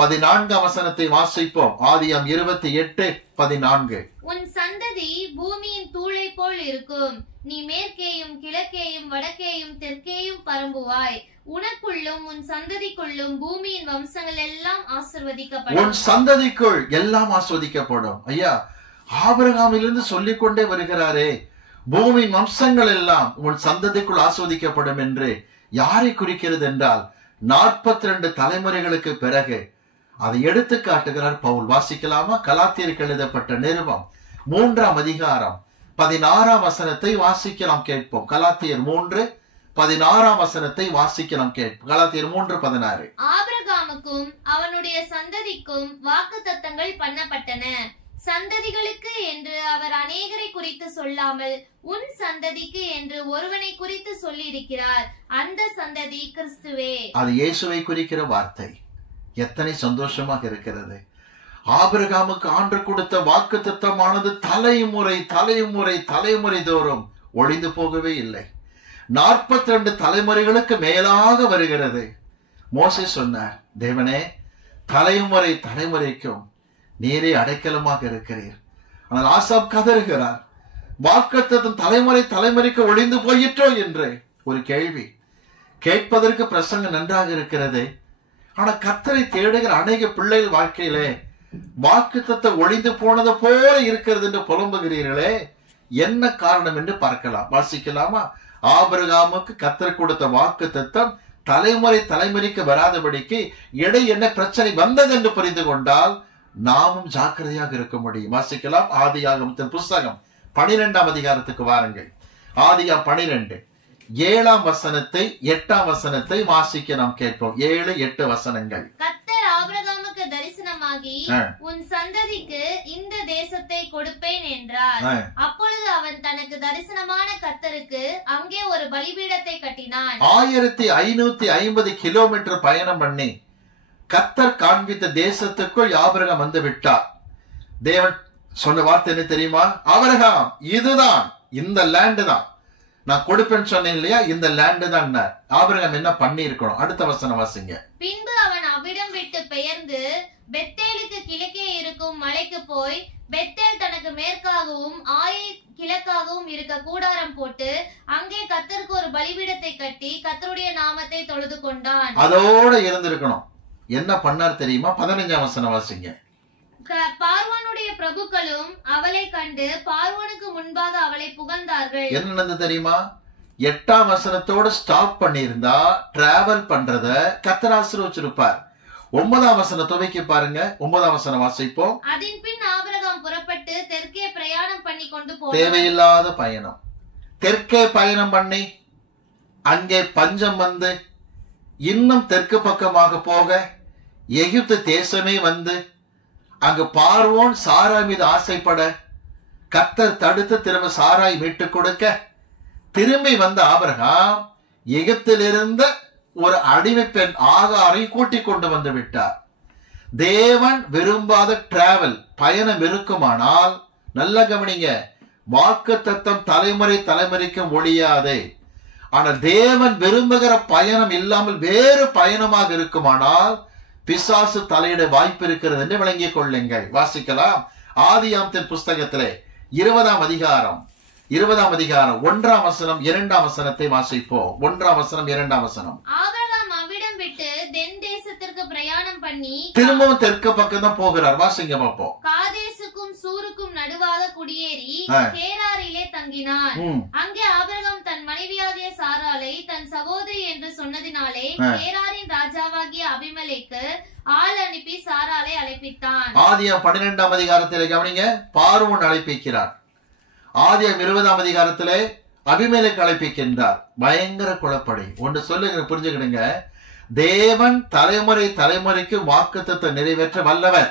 14ஆம் வசனத்தை வாசிப்போம். ஆதியாம் 28:14. உன் சந்ததி பூமியின் தூளை போல் இருக்கும். நீ மேற்கேயும் கிழக்கேயும் வடக்கேயும் தெற்கேயும் பரம்புவாய். உனக்குள்ளும் உன் சந்ததிக்குள்ளும் பூமியின் வம்சங்கள் எல்லாம் ஆசீர்வதிக்கப்படும். உன் சந்ததிக்குள் எல்லாம் ஆசீர்வதிக்கப்படும். ஐயா, ஆபிரகாமிலிருந்து சொல்லிக் கொண்டே வருகிறாரே, பூமியின் வம்சங்கள் எல்லாம் உன் சந்ததிக்குள் ஆஸ்வதிக்கப்படும் என்று யாரை குறிக்கிறது என்றால் 42 தலைமுறைகளுக்கு பிறகு அதை எடுத்து காட்டுகிறார் பவுல். வாசிக்கலாமா? கலாத்தியருக்கு எழுதப்பட்ட நிருபம் 3ஆம் அதிகாரம் 16ஆம் வசனத்தை வாசிக்கலாம் கேட்போம். கலாத்தியர் 3:16. 16ஆம் வசனத்தை வாசிக்க நாம் கேட்போம். கலாத்தியர் 3:16. ஆபிரகாமுக்கும் அவனுடைய சந்ததிக்கும் வாக்குத்தத்தங்கள் பண்ணப்பட்டன. சந்ததிகளுக்கு என்று அவர் அநேகரை குறித்து சொல்லாமல் உன் சந்ததிக்கு என்று ஒருவனை குறித்து சொல்லியிருக்கிறார். அந்த சந்ததி கிறிஸ்துவே. அது இயேசுவை குறிக்கிற வார்த்தை. எத்தனை சந்தோஷமாக இருக்கிறது. ஆபிரகாமுக்கு ஆண்டு கொடுத்த வாக்குத்தத்தமானது தலைமுறை தலைமுறை தலைமுறை தோறும் ஒழிந்து போகவே இல்லை. 42 தலைமுறைகளுக்கு மேலாக வருகிறது. மோசே சொன்னார், தேவனே, தலைமுறை தலைமுறைக்கும் நீரே அடைக்கலமாக இருக்கிறீர். ஆனால் ஆசாப் கதறுகிறார், வாக்குத்தத்தம் தலைமுறை தலைமுறைக்கு ஒழிந்து போயிற்றோ என்று ஒரு கேள்வி. கேட்பதற்கு பிரசங்கம் நன்றாக இருக்கிறது. ஆனா கர்த்தரை தேடுகிற அநேக பிள்ளைகள் வாழ்க்கையிலே வாக்குத்தத்தம் ஒழிந்து போனது போல இருக்கிறது என்று புலம்புகிறீர்களே, என்ன காரணம் என்று பார்க்கலாம். வாசிக்கலாமா? ஆபிரகாமுக்கு கர்த்தர் கொடுத்த வாக்குத்தத்தம் தலைமுறை தலைமுறைக்கு வராதபடிக்கு இடை என்ன பிரச்சனை வந்தது என்று புரிந்து கொண்டால் நாமும் ஜாக்கிரதையாக இருக்க முடியும். வாசிக்கலாம். ஆதியாகமத்தின் புஸ்தகம் 12ஆம் அதிகாரத்துக்கு வாருங்கள். ஆதியா 12 7ஆம் வசனத்தை 8ஆம் வசனத்தை வாசிக்க நாம் கேட்போம். 7, 8 வசனங்கள். கர்த்தர் ஆபிரகாமுக்கு தரிசனமாகி உன் சந்ததிக்கு இந்த தேசத்தை கொடுப்பேன் என்றார். அப்பொழுது அவன் தனக்கு தரிசனமான கர்த்தருக்கு அங்கே ஒரு பலிபீடத்தை கட்டினான். 1550 கிலோமீட்டர் பயணம் பண்ணி கர்த்தர் காண்பித்த தேசத்துக்குள் ஆபிரகாம் வந்து விட்டார். தேவன் சொன்ன வார்த்தை என்ன தெரியுமா? ஆபிரகாம், இதுதான், இந்த லேண்டு தான் நான் கொடுப்பேன்னு சொன்னேன் இல்லையா, இந்த லேண்டு தான். ஆபிரகாம் என்ன பண்ணி இருக்கணும்? அடுத்த வசனம் வாசிங்க. பின்பு அவன் அவ்விடம் விட்டு பெயர்ந்து பெத்தேலுக்கு கிழக்கே இருக்கும் மலைக்கு போய் பெத்தேல் தனக்கு மேற்காகவும் ஆயி கிழக்காகவும் இருக்க கூடாரம் போட்டு அங்கே கர்த்தருக்கு ஒரு பலிபீடத்தை கட்டி கர்த்தருடைய நாமத்தை தொழுது கொண்டான். அதோட இருந்திருக்கணும். என்ன பண்ணார் தெரியுமா? 15ஆம் வசனம் வாசிங்க. பார்வோனுடைய பிரபுக்களும் அவளை கண்டு பார்வோனுக்கு முன்பாக அவளை புகழ்ந்தார்கள். என்ன நடந்தது தெரியுமா? 8ஆம் வசனத்தோட ஸ்டாப் பண்ணியிருந்தா டிராவல் பண்றத கர்த்தர் ஆசீர்வதிச்சிருப்பார். 9ஆம் வசனம் துவக்கி பாருங்க. 9ஆம் வசனம் வாசிப்போம். அதன் பின் ஆபிரகாம் புறப்பட்டு தெற்கே பிரயாணம் பண்ணி கொண்டு போனான். தேவையில்லாத பயணம். தெற்கே பயணம் பண்ணி அங்கே பஞ்சம் வந்து இன்னும் தெற்கு பக்கமாக போக எகிப்து தேசமே வந்து அங்கு பார்வோன் சாராய் மீது ஆசைப்பட கர்த்தர் தடுத்து திரும்ப சாராய் மீட்டு கொடுக்க திரும்பி வந்த ஆபிரகாம் எகிப்திலிருந்த ஒரு அடிமை பெண் ஆகாரை கூட்டிக் கொண்டு வந்து விட்டார். தேவன் விரும்பாத டிராவல் பயணம் இருக்குமானால் நல்ல கவனிங்க, வாக்குத்தத்தம் தலைமுறை தலைமுறைக்கும் ஒழியாதே. ஆனால் தேவன் விரும்புகிற பயணம் இல்லாமல் வேறு பயணமாக இருக்குமானால் பிசாசு தலையிட வாய்ப்பு இருக்கிறது என்று விளங்கிக் கொள்ளுங்கள். வாசிக்கலாம். ஆதியாகமத்தின் புஸ்தகத்திலே 20ஆம் அதிகாரம் 1ஆம் வசனம் 2ஆம் வசனத்தை வாசிப்போம். 1ஆம் வசனம் 2ஆம் வசனம். ஆபிரகாம் அவ்விடம் விட்டு தென் தேசத்திற்கு பிரயாணம் பண்ணி திரும்பவும் தெற்கு பக்கம் தான் போகிறார். வாசிங்க பார்ப்போம். காதேசுக்கும் சூருக்கும் நடுவாக குடியேறி கேராரிலே தங்கினான். அங்கே ஆபிரகாம் தன் மனைவியாகிய சாராளை தன் சகோதரி என்று சொன்னதினாலே கேராரின் ராஜாவாகிய அபிமெலேக்கு ஆள் அனுப்பி சாராளை அழைப்பித்தான். ஆதியாகமம் 12ஆம் அதிகாரத்திலே கவனிங்க, பார்வோன் அழைப்பிக்கிறார். ஆதியாகமம் 20ஆம் அதிகாரத்திலே அபிமெலேக்கு அழைப்பிக்கின்றார். பயங்கர குழப்படி. ஒன்று சொல்லுங்க, புரிஞ்சுக்கிடுங்க. தேவன் தலைமுறை தலைமுறைக்கு வாக்குத்தத்தை நிறைவேற்ற வல்லவர்.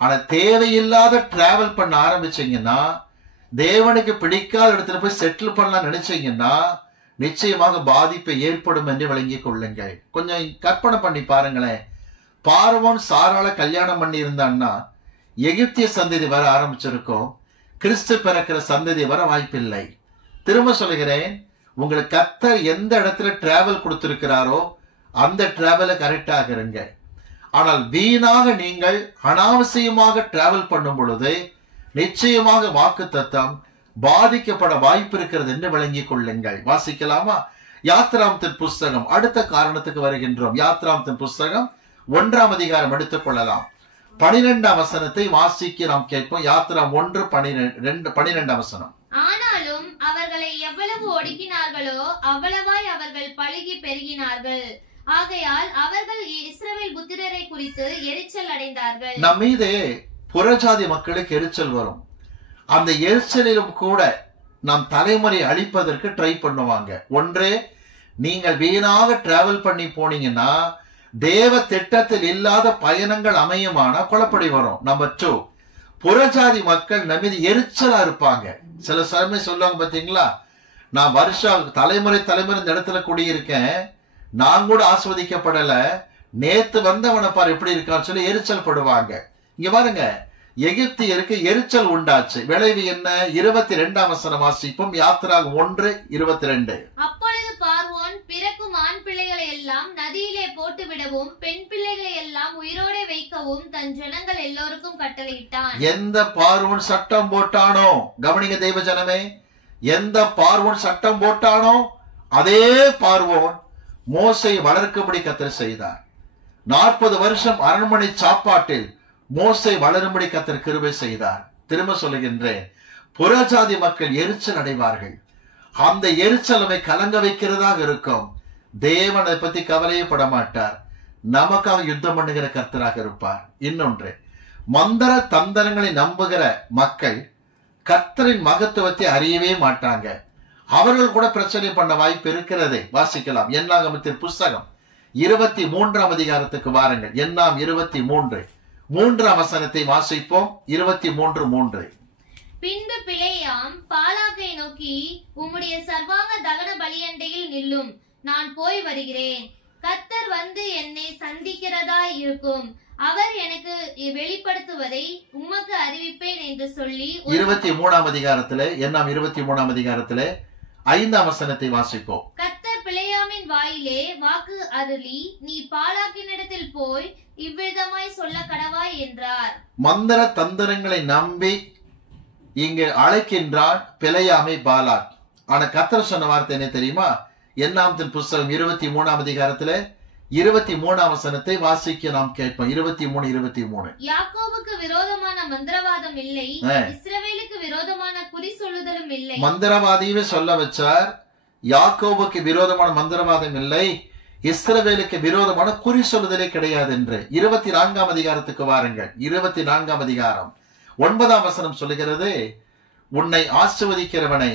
ஆனா தேவையில்லாத டிராவல் பண்ண ஆரம்பிச்சீங்கன்னா, தேவனுக்கு பிடிக்காத இடத்துல போய் செட்டில் பண்ணலாம் நினைச்சீங்கன்னா நிச்சயமாக பாதிப்பு ஏற்படும் என்று விளங்கிக் கொள்ளுங்கள். கொஞ்சம் கற்பனை பண்ணி பாருங்களேன். பார்வோன் சாராள கல்யாணம் பண்ணி இருந்தான்னா எகிப்திய சந்ததி வர ஆரம்பிச்சிருக்கும். கிறிஸ்து பிறக்கிற சந்ததி வர வாய்ப்பில்லை. திரும்ப சொல்கிறேன், உங்களுக்கு கர்த்தர் எந்த இடத்துல டிராவல் கொடுத்திருக்கிறாரோ அந்த டிராவல கரெக்டாக இருங்க. ஆனால் வீணாக நீங்கள் அனாவசியமாக டிராவல் பண்ணும் பொழுது நிச்சயமாக வாக்குத்தத்தம் பாதிக்கப்பட வாய்ப்பு இருக்கிறது என்று விளங்கிக் கொள்ளுங்கள். வாசிக்கலாமா? யாத்ராமத்தின் புஸ்தகம், அடுத்த காரணத்துக்கு வருகின்றோம். யாத்ராமத்தின் புஸ்தகம் 1ஆம் அதிகாரம் எடுத்துக் கொள்ளலாம். 12ஆம் வசனத்தை வாசிக்க நாம் கேட்போம். யாத்ராம் 1:12 வசனம். ஆனாலும் அவர்களை எவ்வளவு ஒடுக்கினார்களோ அவ்வளவாய் அவர்கள் பழுகி பெருகினார்கள். ஆகையால் அவர்கள் இஸ்ரவேல் புத்திரரை குறித்து எரிச்சல் அடைந்தார்கள். நம் மீதே புறஜாதி மக்களுக்கு எரிச்சல் வரும். அந்த எரிச்சலிலும் கூட நாம் தலைமுறை அழிப்பதற்கு ட்ரை பண்ணுவாங்க. ஒன்றே நீங்கள் வீணாக டிராவல் பண்ணி போனீங்கன்னா தேவ திட்டத்தில் இல்லாத பயணங்கள் அமையுமான குழப்படி வரும். நம்பர் 2, புறஜாதி மக்கள் நம்மீது எரிச்சலா இருப்பாங்க. சில சமயம் சொல்லுவாங்க பாத்தீங்களா, நான் வருஷம் தலைமுறை இந்த இடத்துல குடியிருக்கேன், நான் கூட ஆஸ்வதிக்கப்படல, நேத்து வந்தவனை பாரு எப்படி இருக்கான்னு சொல்லி எரிச்சல் படுவாங்க. இங்க பாருங்க, எகிப்தியருக்கு எரிச்சல் உண்டாச்சு. விளைவு என்ன? 22ஆம் வசனம் வாசிப்போம். யாத்திராகமம் 1:22. அப்பொழுது பார்வோன் பிறக்கும் ஆண் பிள்ளைகளை எல்லாம் நதியிலே போட்டு விடவும் பெண் பிள்ளைகளை எல்லாம் உயிரோടെ வைக்கவும் தன் ஜனங்கள் எல்லோருக்கும் கட்டளையிட்டான். எந்த பார்வோன் சட்டம் போட்டானோ, கவனிங்க தெய்வ ஜனமே, எந்த பார்வோன் சட்டம் போட்டானோ அதே பார்வோன் மோசை வளர்க்கும்படி கர்த்தர் செய்தார். 40 வருஷம் அரண்மனை சாப்பாட்டில் மோசை வளரும்படி கர்த்தர் கிருபை செய்தார். திரும்ப சொல்லுகின்றேன், புறஜாதி மக்கள் எரிச்சல் அடைவார்கள். அந்த எரிச்சல் நம்மை கலங்க வைக்கிறதாக இருக்கும். தேவன் அதை பத்தி கவலையே பட மாட்டார். நமக்காக யுத்தம் பண்ணுகிற கர்த்தராக இருப்பார். இன்னொன்று, மந்திர தந்திரங்களை நம்புகிற மக்கள் கர்த்தரின் மகத்துவத்தை அறியவே மாட்டாங்க. அவர்கள் கூட பிரச்சனை பண்ண வாய்ப்பு இருக்கிறது. வாசிக்கலாம். என்னாகமத்தின் புஸ்தகம் 23ஆம் அதிகாரத்துக்கு வாருங்கள். என்னாம் 23 3ஆம் வசனத்தை வாசிப்போம். 23:3. பின்பு பிலேயாம் பாலாக்கை நோக்கி, உம்முடைய சர்வாங்க தகன பலியண்டையில் நில்லும், நான் போய் வருகிறேன். கர்த்தர் வந்து என்னை சந்திக்கிறதா இருக்கும், அவர் எனக்கு வெளிப்படுத்துவதை உமக்கு அறிவிப்பேன் என்று சொல்லி 23ஆம் அதிகாரத்திலே, என்னாம் 23ஆம் அதிகாரத்திலே 5ஆம் வசனத்தை வாசிப்போம். கர்த்தர் பிலேயாமின் வாயிலே வாக்கு அருளி, நீ பாலாக்கினிடத்தில் போய் இவ்விதமாய் சொல்ல கடவாய் என்றார். மந்திர தந்திரங்களை நம்பி இங்கு அழைக்கின்றான் பிலேயாமை பாலாக். ஆனா கர்த்தர் சொன்ன வார்த்தை என்ன தெரியுமா? என்னாமத்தின் புஸ்தகம் 23ஆம் அதிகாரத்திலே 23ஆம் வசனத்தை வாசிக்க நாம் கேட்போம். 23. யாக்கோபுக்கு விரோதமான மந்திரவாதம் இல்லை, இஸ்ரவேலுக்கு விரோதமான குறி சொல்லுதலும் இல்லை. மந்திரவாதியுமே சொல்ல வச்சார், யாக்கோபுக்கு விரோதமான மந்திரவாதம் இல்லை, இஸ்ரவேலுக்கு விரோதமான குறி சொல்லுதலே கிடையாது என்று. 24ஆம் அதிகாரத்துக்கு வாருங்கள். 24ஆம் அதிகாரம் 9ஆம் வசனம் சொல்லுகிறது, உன்னை ஆசீர்வதிக்கிறவனை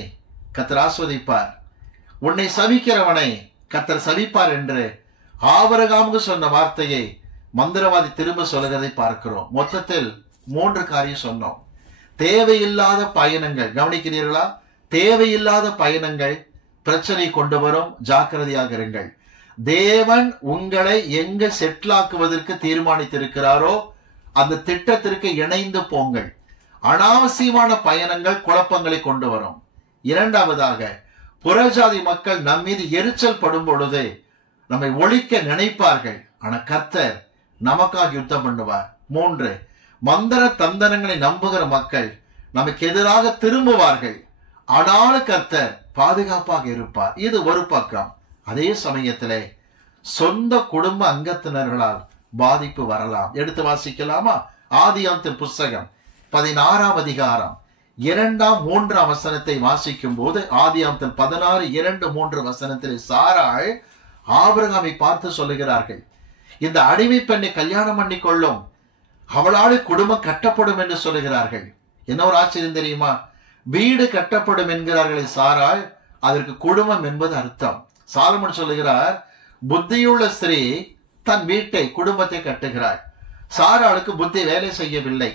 கர்த்தர் ஆசீர்வதிப்பார், உன்னை சபிக்கிறவனை கர்த்தர் சபிப்பார் என்று ஆபிரகாமுக்கு சொன்ன வார்த்தையை மந்திரவாதி திரும்ப சொல்லுகிறதை பார்க்கிறோம். மொத்தத்தில் 3 காரியம் சொன்னோம். தேவையில்லாத பயணங்கள், கவனிக்கிறீர்களா? தேவையில்லாத பயணங்கள் பிரச்சனை கொண்டு வரும். ஜாக்கிரதையாக இருங்கள். தேவன் உங்களை எங்க செட்டில் ஆக்குவதற்கு தீர்மானித்திருக்கிறாரோ அந்த திட்டத்திற்கு இணைந்து போங்கள். அனாவசியமான பயணங்கள் குழப்பங்களை கொண்டு வரும். இரண்டாவதாக, புறஜாதி மக்கள் நம் மீது எரிச்சல் படும் பொழுது நம்மை ஒழிக்க நினைப்பார்கள். ஆனா கர்த்தர் நமக்காக யுத்தம் பண்ணுவார். 3, மந்திர தந்திரங்களை நம்புகிற மக்கள் நமக்கு எதிராக திரும்புவார்கள். ஆனாலும் கர்த்தர் பாதுகாப்பாக இருப்பார். இது ஒரு பக்கம். அதே சமயத்திலே சொந்த குடும்ப அங்கத்தினர்களால் பாதிப்பு வரலாம். எடுத்து வாசிக்கலாமா? ஆதியாகமத்தின் புஸ்தகம் 16ஆம் அதிகாரம் 2ஆம் 3ஆம் வசனத்தை வாசிக்கும் போது, ஆதியாகமத்தின் 16:2-3 வசனத்தில் சாராள் ஆபிரகாமை பார்த்து சொல்லுகிறார்கள், இந்த அடிமை பெண்ணை கல்யாணம் பண்ணி கொள்ளும், அவளால் குடும்பம் கட்டப்படும் என்று சொல்லுகிறார்கள். என்ன ஒரு ஆச்சரியம் தெரியுமா? வீடு கட்டப்படும் என்கிறார்களே சாராள், அதற்கு குடும்பம் என்பது அர்த்தம். சாலமன் சொல்லுகிறார், புத்தியுள்ள ஸ்திரீ தன் வீட்டை குடும்பத்தை கட்டுகிறாள். சாராளுக்கு புத்தி வேலை செய்யவில்லை.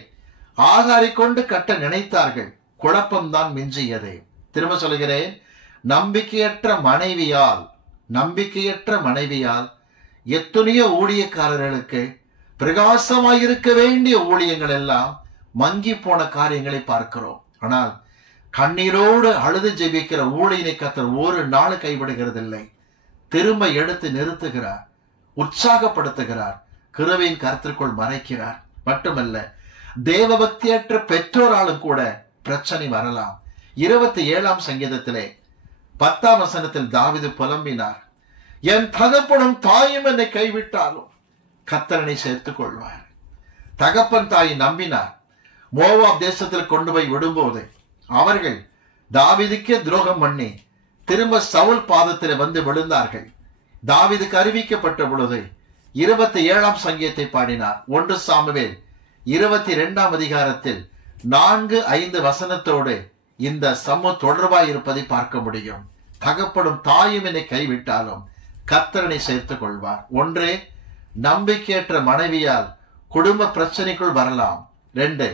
ஆகாரை கொண்டு கட்ட நினைத்தார்கள். குழப்பம்தான் மிஞ்சியது. திரும்ப சொல்லுகிறேன், நம்பிக்கையற்ற மனைவியால் எத்தனையோ ஊழியக்காரர்களுக்கு பிரகாசமாயிருக்க வேண்டிய ஊழியங்கள் எல்லாம் மங்கி போன காரியங்களை பார்க்கிறோம். ஆனால் கண்ணீரோடு அழுது ஜெபிக்கிற ஊழியனை கர்த்தர் ஒரு நாள் கைவிடுகிறதில்லை. திரும்ப எடுத்து நிறுத்துகிறார், உற்சாகப்படுத்துகிறார், கிருபையின் கருத்திற்குள் மறைக்கிறார். மட்டுமல்ல, தேவபக்தியற்ற பெற்றோராலும் கூட பிரச்சனை வரலாம். 27ஆம் சங்கீதத்திலே 10ஆம் வசனத்தில் தாவீது புலம்பினார், என் தகப்பனும் தாயும் என்னை கைவிட்டாலும் கர்த்தரனை சேர்த்துக் கொள்வார். தகப்பன் தாயை நம்பினார். மோவாப் தேசத்தில் கொண்டு போய் விடும்போது அவர்கள் தாவீதுக்கே துரோகம் பண்ணி திரும்ப சவுல் பாதத்தில் வந்து விழுந்தார்கள். தாவீதுக்கு அறிவிக்கப்பட்ட பொழுது 27ஆம் சங்கீதத்தை பாடினார். 1 சாமுவேல் 22ஆம் அதிகாரத்தில் 4-5 வசனத்தோடு இந்த சமூக தொடர்பாய் இருப்பதை பார்க்க முடியும். தகப்படும் தாயும் என்னை கைவிட்டாலும் கர்த்தரனை சேர்த்துக் கொள்வார். ஒன்றே, நம்பிக்கையற்ற மனைவியால் குடும்ப பிரச்சனைக்குள் வரலாம். 2,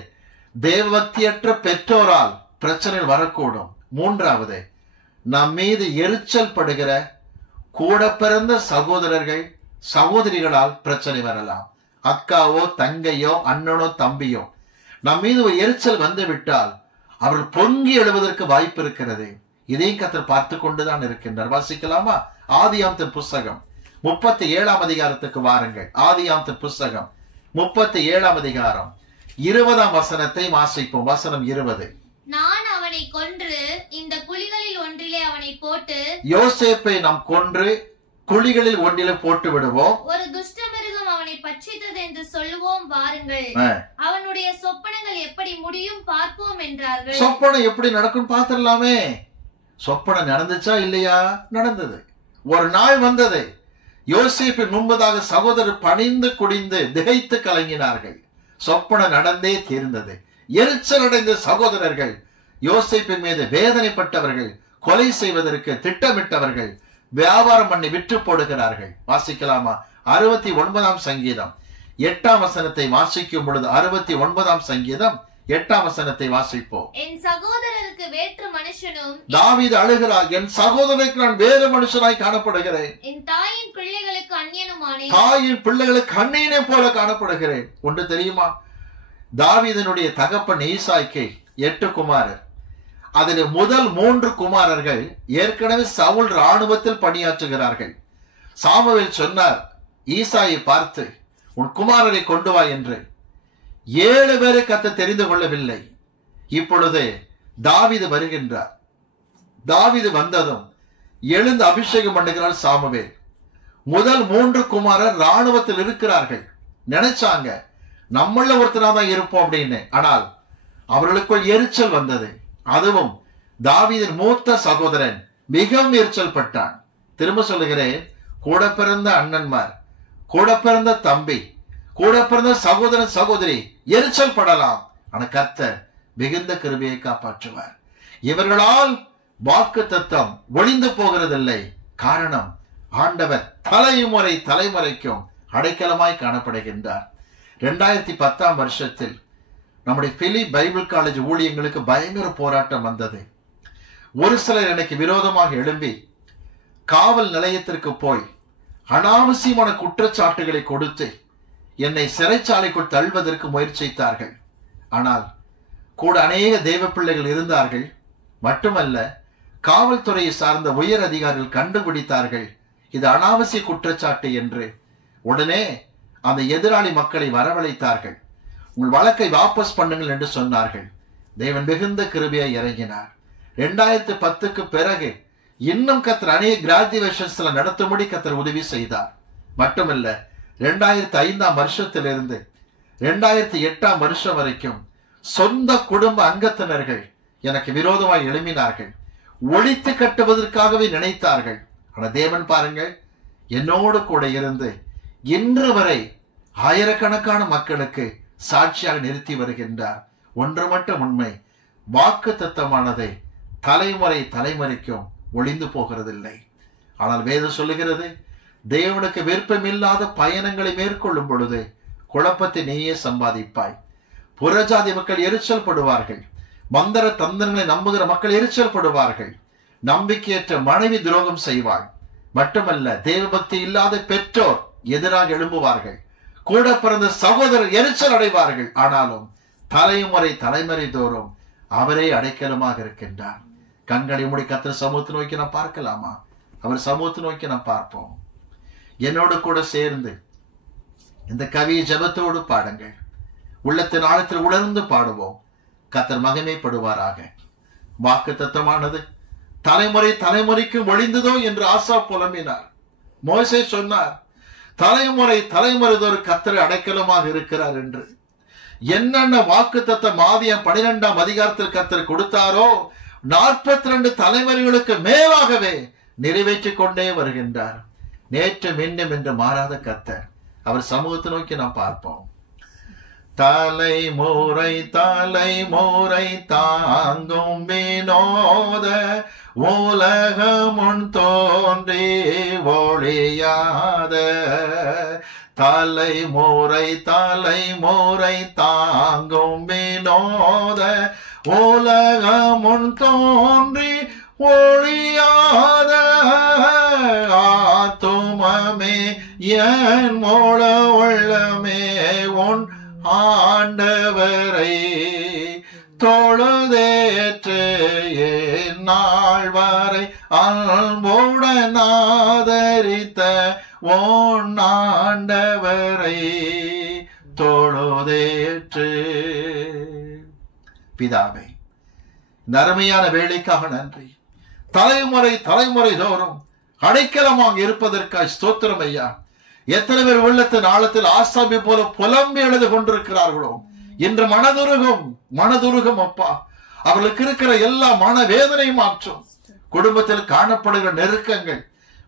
தேவபக்தியற்ற பெற்றோரால் பிரச்சனைகள் வரக்கூடும். 3வது, நம் மீது எரிச்சல் படுகிற கூட பிறந்த சகோதரர்கள் சகோதரிகளால் பிரச்சனை வரலாம். அக்காவோ தங்கையோ அண்ணனோ தம்பியோ நம் மீது ஒரு எரிச்சல் வந்து விட்டால் அவர்கள் பொங்கி எழுவதற்கு வாய்ப்பு இருக்கிறது. இதையும் கர்த்தர் பார்த்து கொண்டுதான் இருக்கின்றார். வாசிக்கலாமா? ஆதியாகமத்தின் புஸ்தகம் 37ஆம் அதிகாரத்துக்கு வாருங்கள். ஆதியாகமத்தின் புஸ்தகம் 37ஆம் அதிகாரம் 20ஆம் வசனத்தை வாசிப்போம். வசனம் 20. நான் அவனை கொன்று இந்த குழிகளில் ஒன்றிலே அவனை போட்டு, யோசேப்பை நாம் கொன்று குழிகளில் ஒன்றிலே போட்டு விடுவோம். ஒரு துஷ்ட மிருகம் அவனை பட்சித்தது என்று சொல்லுவோம் வாருங்கள். அவனுடைய சொப்பனங்கள் எப்படி முடியும் பார்ப்போம் என்றார்கள். சொப்பனம் எப்படி நடக்கும் பார்த்திடலாமே. சொப்பனம் நடந்துச்சா இல்லையா? நடந்தது. ஒரு நாள் வந்தது. யோசேப்பின் முன்பதாக சகோதரர் பணிந்து குடிந்து திகைத்து கலங்கினார்கள். சொப்பனம் நடந்தே தீர்ந்தது. எரிச்சல் அடைந்த சகோதரர்கள், யோசேப்பின் மீது வேதனைப்பட்டவர்கள், கொலை செய்வதற்கு திட்டமிட்டவர்கள் வியாபாரம் பண்ணி விற்று போடுகிறார்கள். வாசிக்கலாமா? 69ஆம் சங்கீதம் 8ஆம் வசனத்தை வாசிக்கும் பொழுது 69ஆம் சங்கீதம் 8ஆம் வசனத்தை வாசிப்போம். என் சகோதரருக்கு வேற்று மனுஷனும், தாவீது அழுகிறார், என் சகோதரருக்கு நான் வேறு மனுஷனாய் காணப்படுகிறேன். என் தாயின் பிள்ளைகளுக்கு அந்நியனுமானேன். தாயின் பிள்ளைகளுக்கு அந்நியனை போல காணப்படுகிறேன். ஒன்று தெரியுமா? தாவீதனுடைய தகப்பன் ஈசாய்க்கு 8 குமாரர். அதில் முதல் 3 குமாரர்கள் ஏற்கனவே சவுல் ராணுவத்தில் பணியாற்றுகிறார்கள். சாமுவேல் சொன்னார் ஈசாயை பார்த்து, உன் குமாரரை கொண்டு வா என்று. 7 பேரை கர்த்தர் தெரிந்து கொள்ளவில்லை. இப்பொழுது தாவீது வருகின்றார். தாவீது வந்ததும் எழுந்து அபிஷேகம் பண்ணுகிறார் சாமுவேல். முதல் 3 குமாரர் ராணுவத்தில் இருக்கிறார்கள். நினைச்சாங்க நம்மள ஒருத்தனா தான் இருப்போம் அப்படின்னு. ஆனால் அவர்களுக்குள் எரிச்சல் வந்தது. அதுவும் தாவீதின் மூத்த சகோதரன் மிகவும் எரிச்சல் பட்டான். திரும்ப சொல்லுகிறேன், கூட பிறந்த அண்ணன்மார், கூட பிறந்த தம்பி, கூட பிறந்த சகோதரன் சகோதரி எரிச்சல் படலாம். ஆனா கர்த்தர் மிகுந்த கிருபையை காப்பாற்றுவார். இவர்களால் வாக்கு தத்தம் ஒளிந்து போகிறதில்லை. காரணம், ஆண்டவர் தலைமுறை தலைமுறைக்கும் அடைக்கலமாய் காணப்படுகின்றார். 2010ஆம் வருஷத்தில் நம்முடைய பிலிப் பைபிள் காலேஜ் ஊழியங்களுக்கு பயங்கர போராட்டம் வந்தது. ஒரு சிலர் எனக்கு விரோதமாக எழும்பி காவல் நிலையத்திற்கு போய் அனாவசியமான குற்றச்சாட்டுகளை கொடுத்து என்னை சிறைச்சாலைக்குள் தள்ளுவதற்கு முயற்சித்தார்கள். ஆனால் கூட அநேக தெய்வ பிள்ளைகள் இருந்தார்கள். மட்டுமல்ல, காவல்துறையை சார்ந்த உயர் அதிகாரிகள் கண்டுபிடித்தார்கள் இது அனாவசிய குற்றச்சாட்டு என்று. உடனே அந்த எதிராளி மக்களை வரவழைத்தார்கள். உங்கள் வழக்கை வாபஸ் பண்ணுங்கள் என்று சொன்னார்கள். தேவன் மிகுந்த கிருபையை இறங்கினார். 2010க்கு பிறகு இன்னும் கர்த்தர் அநேக கிராஜுவேஷன்ஸ்ல நடத்தும்படி கர்த்தர் உதவி செய்தார். மட்டுமல்ல, 2005ஆம் வருஷத்திலிருந்து 2008ஆம் வருஷம் வரைக்கும் சொந்த குடும்ப அங்கத்தினர்கள் எனக்கு விரோதமாய் எழும்பினார்கள். ஒழித்து கட்டுவதற்காகவே நினைத்தார்கள். ஆனா தேவன் பாருங்கள், என்னோடு கூட இருந்து இன்று வரை ஆயிரக்கணக்கான மக்களுக்கு சாட்சியாக நிறுத்தி வருகின்றார். ஒன்று மட்டும் உண்மை, வாக்கு தத்தமானதை தலைமுறை தலைமுறைக்கும் ஒளிந்து போகிறதில்லை. ஆனால் வேதம் சொல்லுகிறது, தேவனுக்கு விருப்பமில்லாத பயணங்களை மேற்கொள்ளும் பொழுது குழப்பத்தை நீயே சம்பாதிப்பாய். புறஜாதி மக்கள் எரிச்சல் படுவார்கள். மந்திர தந்திரங்களை நம்புகிற மக்கள் எரிச்சல் படுவார்கள். நம்பிக்கையற்ற மனைவி துரோகம் செய்வாள். மட்டுமல்ல, தேவபக்தி இல்லாத பெற்றோர் எதிராக எழும்புவார்கள். கூட பிறந்த சகோதரர் எரிச்சல் அடைவார்கள். ஆனாலும் தலைமுறை தலைமுறை தோறும் அவரே அடைக்கலமாக இருக்கின்றார். கண்களை மூடி கர்த்தர் சமூகத்தை நோக்கி நாம் பார்க்கலாமா? அவர் சமூகத்தை நோக்கி நாம் பார்ப்போம். என்னோடு கூட சேர்ந்து இந்த கவியை ஜெபத்தோடு பாடுங்கள். உள்ளத்தின் ஆழத்தில் உணர்ந்து பாடுவோம். கர்த்தர் மகிமைப்படுவாராக. வாக்கு தத்தமானது தலைமுறை தலைமுறைக்கு ஒளிந்ததோ என்று ஆசா புலம்பினார். மோசே சொன்னார், தலைமுறை தலைமுறைதோறு கர்த்தர் அடைக்கலமாக இருக்கிறார் என்று. என்னென்ன வாக்கு தத்தம் ஆதியாகமம் 12ஆம் அதிகாரத்தில் கர்த்தர் கொடுத்தாரோ 42 தலைமுறைகளுக்கு மேலாகவே நிறைவேற்றிக் கொண்டே வருகின்றார். நேற்று மீண்டும் என்று மாறாத கர்த்தர். அவர் சமூகத்தை நோக்கி நாம் பார்ப்போம். தலைமுறை தலைமுறை தாங்கும் வினோத உலகமுன் தோன்றி ஒழியாத தலைமுறை தலைமுறை தாங்கும் வினோத உலகமுன் தோன்றி ஒழியாத ஆத்துமமே என் மூல உள்ளமே உன் ஆண்டவரை தொழுதேற்று நாள் வரை அன்புடன் ஆதரித்த உன் ஆண்டவரை தொழுதேற்று. பிதாவே, நறுமையான வேலைக்காக நன்றி. தலைமுறை தலைமுறை தோறும் அடைக்கலமாக இருப்பதற்காக ஸ்தோத்திரம் ஐயா. எத்தனை பேர் உள்ளத்தின் ஆழத்தில் ஆசாமி போல புலம்பி எழுது கொண்டிருக்கிறார்களோ இன்று மனதுருகும் அப்பா. அவர்களுக்கு இருக்கிற எல்லா மனவேதனை மாற்றும். குடும்பத்தில் காணப்படுகிற நெருக்கங்கள்,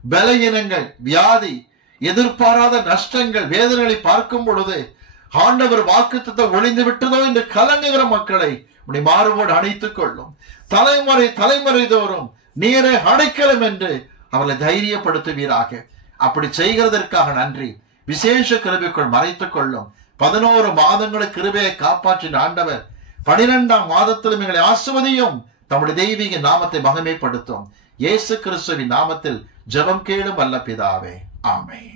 பலவீனங்கள், வியாதி, எதிர்பாராத நஷ்டங்கள், வேதனைகளை பார்க்கும் பொழுது ஆண்டவர் வாக்குத்தத்தம் ஒளிந்து விட்டதோ என்று கலங்குகிற மக்களை உடைய மார்போடு அணைத்துக் கொள்ளும். தலைமுறை தலைமுறை தோறும் நீரே அடைக்கலம் என்று அவர்களை தைரியப்படுத்துவீராக. அப்படி செய்கிறதற்காக நன்றி. விசேஷ கிருபைக்குள் மறைத்துக் கொள்ளும். 11 மாதங்களுக்கு கிருபையை காப்பாற்றின ஆண்டவர் 12ஆம் மாதத்திலும் எங்களை ஆசிர்வதியும். தம்முடைய தெய்வீக நாமத்தை மகிமைப்படுத்தும். இயேசு கிறிஸ்துவின் நாமத்தில் ஜெபம் கேளும் வல்ல பிதாவே, ஆமென்.